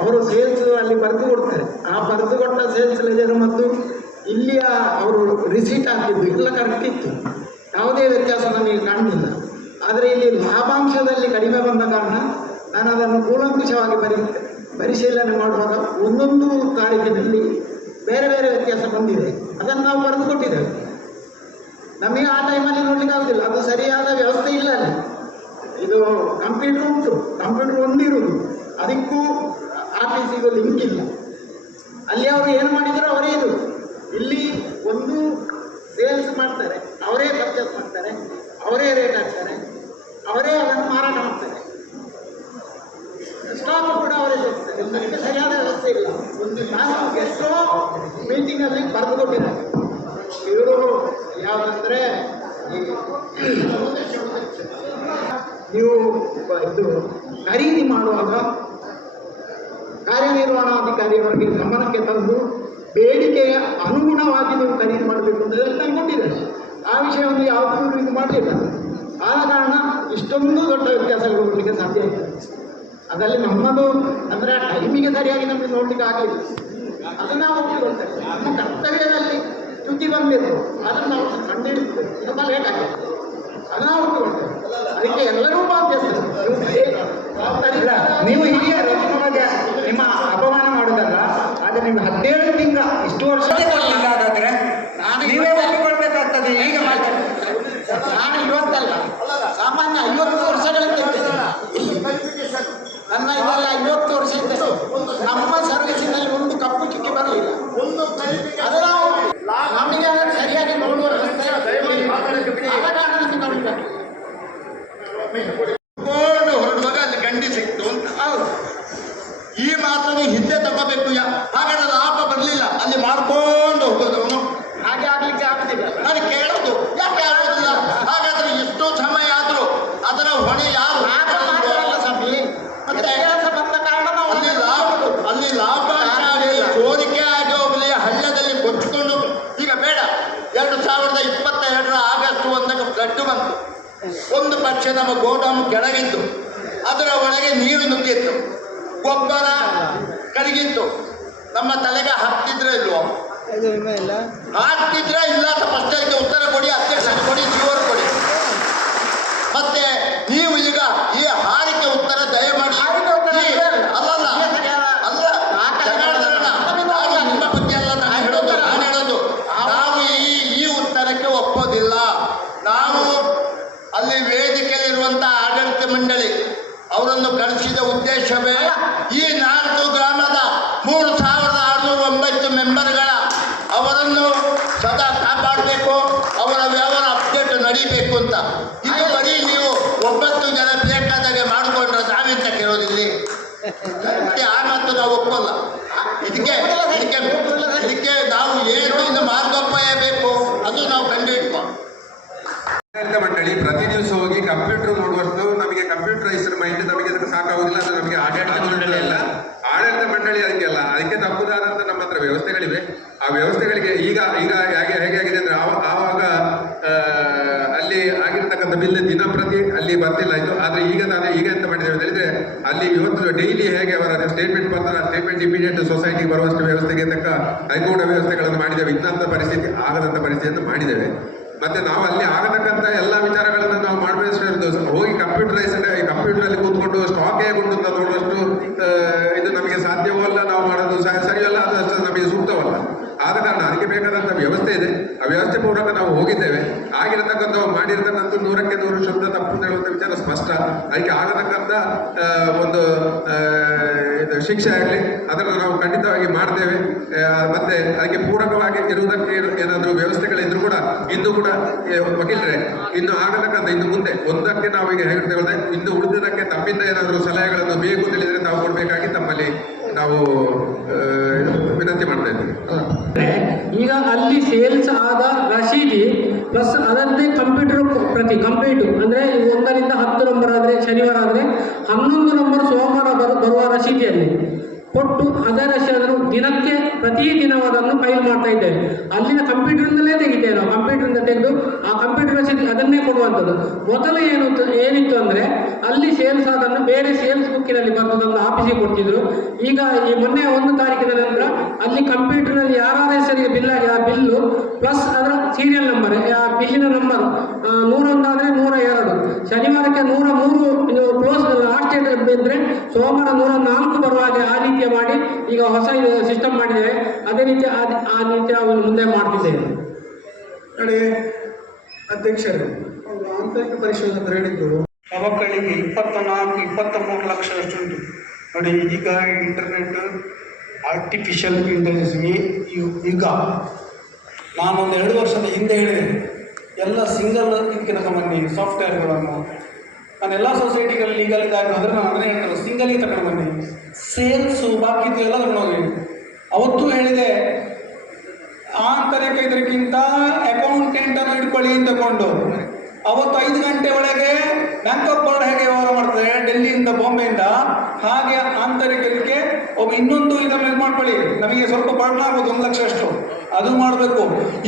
ಅವರು ಸೇಲ್ಸ್ ಅಲ್ಲಿ ಬರೆದು ಕೊಡ್ತಾರೆ, ಆ ಬರೆದು ಕೊಟ್ಟ ಸೇಲ್ಸ್ ಲೆಜರ್ ಮತ್ತು ಇಲ್ಲಿಯ ಅವರು ರಿಸೀಟ್ ಹಾಕಿದ್ದು ಎಲ್ಲ ಕರೆಕ್ಟ್ ಇತ್ತು, ಯಾವುದೇ ವ್ಯತ್ಯಾಸ ನಮಗೆ ಕಾಣಲಿಲ್ಲ. ಆದರೆ ಇಲ್ಲಿ ಲಾಭಾಂಶದಲ್ಲಿ ಕಡಿಮೆ ಬಂದ ಕಾರಣ ನಾನು ಅದನ್ನು ಕೂಲಂಕುಷವಾಗಿ ಪರಿಶೀಲನೆ ಮಾಡುವಾಗ ಒಂದೊಂದು ತಾರೀಕಿನಲ್ಲಿ ಬೇರೆ ಬೇರೆ ವ್ಯತ್ಯಾಸ ಬಂದಿದೆ, ಅದನ್ನು ನಾವು ಬರೆದು ಕೊಟ್ಟಿದ್ದೇವೆ. ನಮಗೆ ಆ ಟೈಮಲ್ಲಿ ನೋಡಲಿಕ್ಕೆ ಆಗೋದಿಲ್ಲ, ಅದು ಸರಿಯಾದ ವ್ಯವಸ್ಥೆ ಇಲ್ಲ ಅಲ್ಲಿ. ಇದು ಕಂಪ್ಯೂಟರ್ ಉಂಟು, ಕಂಪ್ಯೂಟರ್ ಒಂದಿರುವುದು, ಅದಕ್ಕೂ ಆಫೀಸಿಗೂ ಲಿಂಕ್ ಇಲ್ಲ. ಅಲ್ಲಿ ಅವರು ಏನು ಮಾಡಿದರೂ ಅವರೇ ಇದು. ಇಲ್ಲಿ ಒಂದು ಸೇಲ್ಸ್ ಮಾಡ್ತಾರೆ, ಅವರೇ ಪರ್ಚೇಸ್ ಮಾಡ್ತಾರೆ, ಅವರೇ ರೇಟ್ ಹಾಕ್ತಾರೆ, ಅವರೇ ಅದನ್ನು ಮಾರಾಟ ಮಾಡ್ತಾರೆ, ಸ್ಟಾಕ್ ಕೂಡ ಅವರೇ ತೋರಿಸ್ತಾರೆ. ಅದಕ್ಕೆ ಸರಿಯಾದ ವ್ಯವಸ್ಥೆ ಇಲ್ಲ. ನಾನು ಎಷ್ಟೋ ಮೀಟಿಂಗಲ್ಲಿ ಬರೆದು ಕೊಟ್ಟಿದ್ದಾರೆ. ಇವರು ಯಾವುದಂದರೆ ನೀವು ಇದು ಖರೀದಿ ಮಾಡುವಾಗ ಕಾರ್ಯನಿರ್ವಹಣಾಧಿಕಾರಿಯವರಿಗೆ ಗಮನಕ್ಕೆ ತಂದು ಬೇಡಿಕೆಯ ಅನುಗುಣವಾಗಿ ನೀವು ಖರೀದಿ ಮಾಡಬೇಕು ಅಂತ ಹೇಳಿ ಕೊಟ್ಟಿದ್ದಾರೆ. ಆ ವಿಷಯವನ್ನು ಯಾವುದೂ ಇದು ಮಾಡಲಿಲ್ಲ. ಆದ ಕಾರಣ ಇಷ್ಟೊಂದು ದೊಡ್ಡ ವ್ಯತ್ಯಾಸಗಳು ಕೊಡಲಿಕ್ಕೆ ಸಾಧ್ಯ ಆಯಿತು. ಅದರಲ್ಲಿ ನಮ್ಮದು ಅಂದರೆ ಆ ಟೈಮಿಗೆ ಸರಿಯಾಗಿ ನಮಗೆ ನೋಡಲಿಕ್ಕೆ ಆಗಲಿಲ್ಲ, ಅದನ್ನು ನಾವು ಒಪ್ಪಿಕೊಳ್ತೇವೆ. ನಮ್ಮ ಕರ್ತವ್ಯದಲ್ಲಿ ಚ್ಯುತಿ ಬಂದಿತ್ತು, ಅದನ್ನು ನಾವು ಕಂಡುಹಿಡಿದ್ವಿ, ತುಂಬ ಲೇಟ್ ಆಗಿದೆ, ಅದನ್ನು ನಾವು ಒಪ್ಪಿಕೊಳ್ತೇವೆ. ಅದಕ್ಕೆ ಎಲ್ಲರೂ ಬಾಧ್ಯಸ್ಥರು. ನೀವು ಹಿರಿಯರು, ನಿಮಗೆ ನಿಮ್ಮ ಅಪಮಾನ ಮಾಡೋದಲ್ಲ, ಆದರೆ ನೀವು 17 ತಿಂಗಳ ಇಷ್ಟು ವರ್ಷ ಕೊಡಲಿಲ್ಲ, ಹಾಗಾದ್ರೆ ನೀವೇ ಒಪ್ಪಿಕೊಳ್ಬೇಕಾಗ್ತದೆ. ಈಗ ನಾನು ಇವತ್ತಲ್ಲ, ಸಾಮಾನ್ಯ 50 ವರ್ಷಗಳಿಂದ ನನ್ನ ಇದೆಲ್ಲ 50 ವರ್ಷ ಇದ್ದರು. ನಮ್ಮ ಸರ್ವಿಸಿನಲ್ಲಿ ಒಂದು ಕಪ್ಪು ಚುಕ್ಕಿ ಬರಲಿಲ್ಲ. ಅದು ನಾವು ನಮಗೆ ಸರಿಯಾಗಿ ನೋಡುವ ವ್ಯವಸ್ಥೆ ಹೊರಡುವಾಗ ಅಲ್ಲಿ ಗಂಡಿ ಸಿಕ್ತು ಅಂತ. ಹೌದು, ಈ ಮಾತನ್ನು ಹಿಂದೆ ತಗೋಬೇಕು. ಹಾಗಾದ್ರೆ ಲಾಭ ಬರಲಿಲ್ಲ, ಅಲ್ಲಿ ಮಾಡ್ಕೊಂಡು ಹೋಗೋದು. ಹಾಗೆ ಆಗ್ಲಿಕ್ಕೆ ಆಗುದಿಲ್ಲ. ನಾನು ಕೇಳೋದು ಯಾಕೆ ಆಗೋದಿಲ್ಲ? ಹಾಗಾದ್ರೆ ಎಷ್ಟು ಸಮಯ ಆದರೂ ಅದರ ಹೊಣೆ ಯಾರು? ಸ್ವಾಮಿ, ಮತ್ತೆ ಬಂದ ಕಾರಣ ನಾವು ಅಲ್ಲಿ ಲಾಭ ಸೋರಿಕೆ ಆಗಿ ಹೋಗಲಿ, ಹಳ್ಳದಲ್ಲಿ ಕೊಚ್ಚಿಕೊಂಡು. ಈಗ ಬೇಡ, 2022 ಆಗಸ್ಟ್ 1ಕ್ಕೆ ಫ್ಲಡ್ ಬಂತು. ಒಂದು ಪಕ್ಷ ನಮ್ಮ ಗೋದಾಮು ಕೆಳಗಿತ್ತು, ಅದರ ಒಳಗೆ ನೀರು ನುಗ್ಗಿತ್ತು, ಗೊಬ್ಬರ ಕರಗಿತ್ತು. ನಮ್ಮ ತಲೆಗೆ ಹತ್ತಿದ್ರೆ ಇಲ್ವೋ? ಹಾಕ್ತಿದ್ರೆ ಇಲ್ಲ. ಪ್ರಶ್ನೆಗೆ ಉತ್ತರ ಕೊಡಿ, ಅಧ್ಯಕ್ಷರಿಗೆ ಕೊಡಿ, ಜೀವರು ಕೊಡಿ. ಮತ್ತೆ ನೀವು ಈಗ ಈ ಹಾರಿಕೆ ಉತ್ತರ ದಯಮಾಡಿ ಅಲ್ಲಲ್ಲ ನಿಮ್ಮ ಬಗ್ಗೆ ಅಲ್ಲ ನಾನು ಹೇಳೋದು. ನಾವು ಈ ಉತ್ತರಕ್ಕೆ ಒಪ್ಪೋದಿಲ್ಲ. ನಾವು ಅಲ್ಲಿ ವೇದಿಕೆಯಲ್ಲಿರುವಂತಹ ಆಡಳಿತ ಮಂಡಳಿ ಅವರನ್ನು ಕಳಿಸಿದ ಉದ್ದೇಶವೇ ಈ 4 ಗ್ರಾಮದ 3609 ಮೆಂಬರ್ಗಳ ಅವರನ್ನು ಸದಾ ಕಾಪಾಡಬೇಕು, ಅವರ ವ್ಯವಹಾರ ಅಪ್ಡೇಟ್ ನಡೀಬೇಕು ಅಂತ. ಇದು ಬರೀ ನೀವು 9 ಜನ ಬೇಕಾದಾಗೆ ಮಾಡಿಕೊಂಡ್ರೆ ನಾವೆಂತ ಕೇಳೋದಿಲ್ಲಿ. ಆ ಮಾತು ನಾವು ಒಪ್ಪಲ್ಲ. ಇದಕ್ಕೆ ನಾವು ಏನು ಇನ್ನು ಮಾರ್ಗೋಪಾಯ ಬೇಕು ಅದು ನಾವು ಕಂಡುಹಿಡ್ಕೊ. ಆಡಳಿತ ಮಂಡಳಿ ಪ್ರತಿ ದಿವಸ ಹೋಗಿ ಕಂಪ್ಯೂಟರ್ ನೋಡುವಷ್ಟು ನಮಗೆ ಕಂಪ್ಯೂಟರೈಸ್ಡ್ ಮೈಂಡ್ ನಮಗೆ ಅದಕ್ಕೆ ಸಾಕಾಗುವುದಿಲ್ಲ. ಅದು ನಮಗೆ ಆಡಳಿತ ಮಂಡಳಿ ಅಲ್ಲ, ಆಡಳಿತ ಮಂಡಳಿ ಅದಕ್ಕೆ ಅಲ್ಲ. ಅದಕ್ಕೆ ತಪ್ಪುದಾದಂಥ ನಮ್ಮ ಹತ್ರ ವ್ಯವಸ್ಥೆಗಳಿವೆ. ಆ ವ್ಯವಸ್ಥೆಗಳಿಗೆ ಈಗ ಹೇಗಾಗಿದೆ ಅಂದರೆ ಆವಾಗ ಅಲ್ಲಿ ಆಗಿರ್ತಕ್ಕಂಥ ಬಿಲ್ ದಿನಪ್ರತಿ ಅಲ್ಲಿ ಬರ್ತಿಲ್ಲ ಆಯಿತು. ಆದ ಆದರೆ ಈಗ ಎಂತ ಮಾಡಿದ್ದೇವೆ ಅಂತ ಹೇಳಿದ್ರೆ ಅಲ್ಲಿ ಇವತ್ತು ಡೈಲಿ ಹೇಗೆ ಅವರ ಸ್ಟೇಟ್ಮೆಂಟ್ ಬರ್ತಾರೆ ಆ ಸ್ಟೇಟ್ಮೆಂಟ್ ಇಮಿಡಿಯೇಟ್ ಸೊಸೈಟಿಗೆ ಬರುವಷ್ಟು ವ್ಯವಸ್ಥೆಗೆ ತಕ್ಕ ಹೈಕೋರ್ಟ್ ವ್ಯವಸ್ಥೆಗಳನ್ನು ಮಾಡಿದ್ದೇವೆ. ಇನ್ನಂಥ ಪರಿಸ್ಥಿತಿ ಆಗದಂಥ ಪರಿಸ್ಥಿತಿಯನ್ನು ಮಾಡಿದ್ದೇವೆ. ಮತ್ತೆ ನಾವು ಅಲ್ಲಿ ಆಗತಕ್ಕಂಥ ಎಲ್ಲ ವಿಚಾರಗಳನ್ನು ನಾವು ಮಾಡಬೇಕು. ಹೋಗಿ ಕಂಪ್ಯೂಟರಲ್ಲಿ ಕೂತ್ಕೊಂಡು ಸ್ಟಾಕ್ ಹೇಗೆ ಉಂಟು ಅಂತ ನೋಡುವಷ್ಟು ಇದು ನಮಗೆ ಸಾಧ್ಯವೂ ಅಲ್ಲ, ನಾವು ಮಾಡೋದು ಸರಿಯಲ್ಲ, ಅದು ಅಷ್ಟು ನಮಗೆ ಸೂಕ್ತವಲ್ಲ. ಆದ ಕಾರಣ ಅದಕ್ಕೆ ಬೇಕಾದಂಥ ವ್ಯವಸ್ಥೆ ಇದೆ. ಆ ವ್ಯವಸ್ಥೆ ಪೂರ್ವಕ ನಾವು ಹೋಗಿದ್ದೇವೆ. ಆಗಿರತಕ್ಕಂಥ ಮಾಡಿರತಕ್ಕಂಥ 100ಕ್ಕೆ 100 ಶಬ್ದ ತಪ್ಪು ಅಂತ ಹೇಳುವಂಥ ವಿಚಾರ ಸ್ಪಷ್ಟ. ಅದಕ್ಕೆ ಆಗತಕ್ಕಂಥ ಒಂದು ಇದು ಶಿಕ್ಷೆ ಆಗಲಿ ಅದನ್ನು ನಾವು ಖಂಡಿತವಾಗಿ ಮಾಡ್ತೇವೆ. ಮತ್ತೆ ಅದಕ್ಕೆ ಪೂರಕವಾಗಿ ಇರುವುದಕ್ಕೆ ಏನಾದರೂ ವ್ಯವಸ್ಥೆಗಳಿದ್ರು ಕೂಡ ಇನ್ನೂ ಕೂಡ ವಕೀಲರೇ ಇನ್ನು ಆಗತಕ್ಕಂಥ ಇನ್ನು ಮುಂದೆ ಒಂದಕ್ಕೆ ನಾವು ಈಗ ಹೇಳ್ತೇವೆ, ಇನ್ನು ಉಳಿದದಕ್ಕೆ ತಮ್ಮಿಂದ ಏನಾದರೂ ಸಲಹೆಗಳನ್ನು ಬೇಕು ತಿಳಿದರೆ ನಾವು ಕೊಡಬೇಕಾಗಿ ತಮ್ಮಲ್ಲಿ ನಾವು ವಿನಂತಿ ಮಾಡ್ತಾ ಇದ್ದೀವಿ. ಈಗ ಅಲ್ಲಿ ಸೇಲ್ಸ್ ಆದ ರಶೀದಿ ಪ್ಲಸ್ ಅದನ್ನೇ ಕಂಪ್ಯೂಟರ್ ಅಂದರೆ 1ರಿಂದ 10 ನಂಬರ್ ಆದರೆ ಶನಿವಾರ ಆದರೆ 11 ನಂಬರ್ ಸೋಮವಾರ ಬರುವ ರಶೀದಿಯಲ್ಲಿ ಕೊಟ್ಟು ಅದೇ ಅದನ್ನು ದಿನಕ್ಕೆ ಪ್ರತಿದಿನ ಅದನ್ನು ಫೈಲ್ ಮಾಡ್ತಾ ಇದ್ದೇವೆ. ಅಲ್ಲಿನ ಕಂಪ್ಯೂಟರ್ನಲ್ಲೇ ತೆಗಿದ್ದೇವೆ ನಾವು. ಕಂಪ್ಯೂಟರಿಂದ ತೆಗೆದು ಆ ಕಂಪ್ಯೂಟರ್ ರಸೀದಿ ಅದನ್ನೇ ಕೊಡುವಂಥದ್ದು. ಮೊದಲು ಏನಿತ್ತು ಅಂದರೆ ಅಲ್ಲಿ ಸೇಲ್ಸ್ ಅದನ್ನು ಬೇರೆ ಸೇಲ್ಸ್ ಬುಕ್ಕಿನಲ್ಲಿ ಬರೆದು ನಮ್ಮ ಆಫೀಸಿಗೆ ಕೊಡ್ತಿದ್ರು. ಈಗ ಈ ಮೊನ್ನೆ 1 ತಾರೀಕಿನ ನಂತರ ಅಲ್ಲಿ ಕಂಪ್ಯೂಟರ್ನಲ್ಲಿ ಯಾರ ಹೆಸರಿಗೆ ಬಿಲ್ ಆಗಿ ಆ ಬಿಲ್ಲು ಪ್ಲಸ್ ಅದರ ಸೀರಿಯಲ್ ನಂಬರ್, ಆ ಬಿಲ್ಲಿನ ನಂಬರ್ 101 ಆದರೆ 102, ಶನಿವಾರಕ್ಕೆ 103 ಕ್ಲೋಸ್ ಲಾಸ್ಟ್ ಡೇಟ್ ಇದ್ದರೆ ಸೋಮವಾರ 104 ಬರುವ ಹಾಗೆ ಆ ರೀತಿಯ ಮಾಡಿ ಈಗ ಹೊಸ ಸಿಸ್ಟಮ್ ಮಾಡಿದ್ದೇವೆ. ಅದೇ ರೀತಿ ಆ ರೀತಿ ನಾವು ಮುಂದೆ ಮಾಡ್ತಿದ್ದೇವೆ. ನೋಡಿ ಅಧ್ಯಕ್ಷರು ಅವರು ಆಂತರಿಕ ಪರಿಶೋಧನೆ ಅಂತ ಹೇಳಿದ್ರು, ಮಕ್ಕಳಿಗೆ 24-23 ಲಕ್ಷ ಅಷ್ಟುಂಟು. ನೋಡಿ ಈಗ ಇಂಟರ್ನೆಟ್ ಆರ್ಟಿಫಿಷಿಯಲ್ ಇಂಟೆಲಿಜೆನ್ಸ್ ಈಗ ನಾನೊಂದು 2 ವರ್ಷದ ಹಿಂದೆ ಹೇಳಿದೆ ಎಲ್ಲ ಸಿಂಗಲ್ ಇದಕ್ಕೆ ತಗೊಂಡ್ಬನ್ನಿ ಸಾಫ್ಟ್ವೇರ್ಗಳನ್ನು. ನಾನು ಎಲ್ಲ ಸೊಸೈಟಿಗಳಲ್ಲಿ ಲೀಗಲ್ ಇದಾಗಿ ಹೋದರೆ ನಾನು ಅದನ್ನೇ ಹೇಳ್ತಾರೆ ಸಿಂಗಲಿಗೆ ತಗೊಂಡು ಬನ್ನಿ, ಸೇಲ್ಸು ಬಾಕಿದ್ದು ಎಲ್ಲ ತಗೊಂಡೋಗಿ. ಅವತ್ತು ಹೇಳಿದೆ ಆಂತರಿಕ ಇದಕ್ಕಿಂತ ಅಕೌಂಟೆಂಟನ್ನು ಇಟ್ಕೊಳ್ಳಿ ತಗೊಂಡು. ಅವತ್ತು 5 ಗಂಟೆ ಒಳಗೆ ಬ್ಯಾಂಕ್ ಆಫ್ ಬರೋಡ ಹೇಗೆ ವ್ಯವಹಾರ ಮಾಡ್ತದೆ ಡೆಲ್ಲಿಯಿಂದ ಬಾಂಬೆಯಿಂದ, ಹಾಗೆ ಆಂತರಿಕರಿಗೆ ಒಬ್ಬ ಇನ್ನೊಂದು ಇದನ್ನು ಇದು ಮಾಡ್ಕೊಳ್ಳಿ. ನಮಗೆ ಸ್ವಲ್ಪ ಬರ್ಡನ್ ಆಗ್ಬೋದು 1 ಲಕ್ಷ ಅಷ್ಟು, ಅದು ಮಾಡಬೇಕು.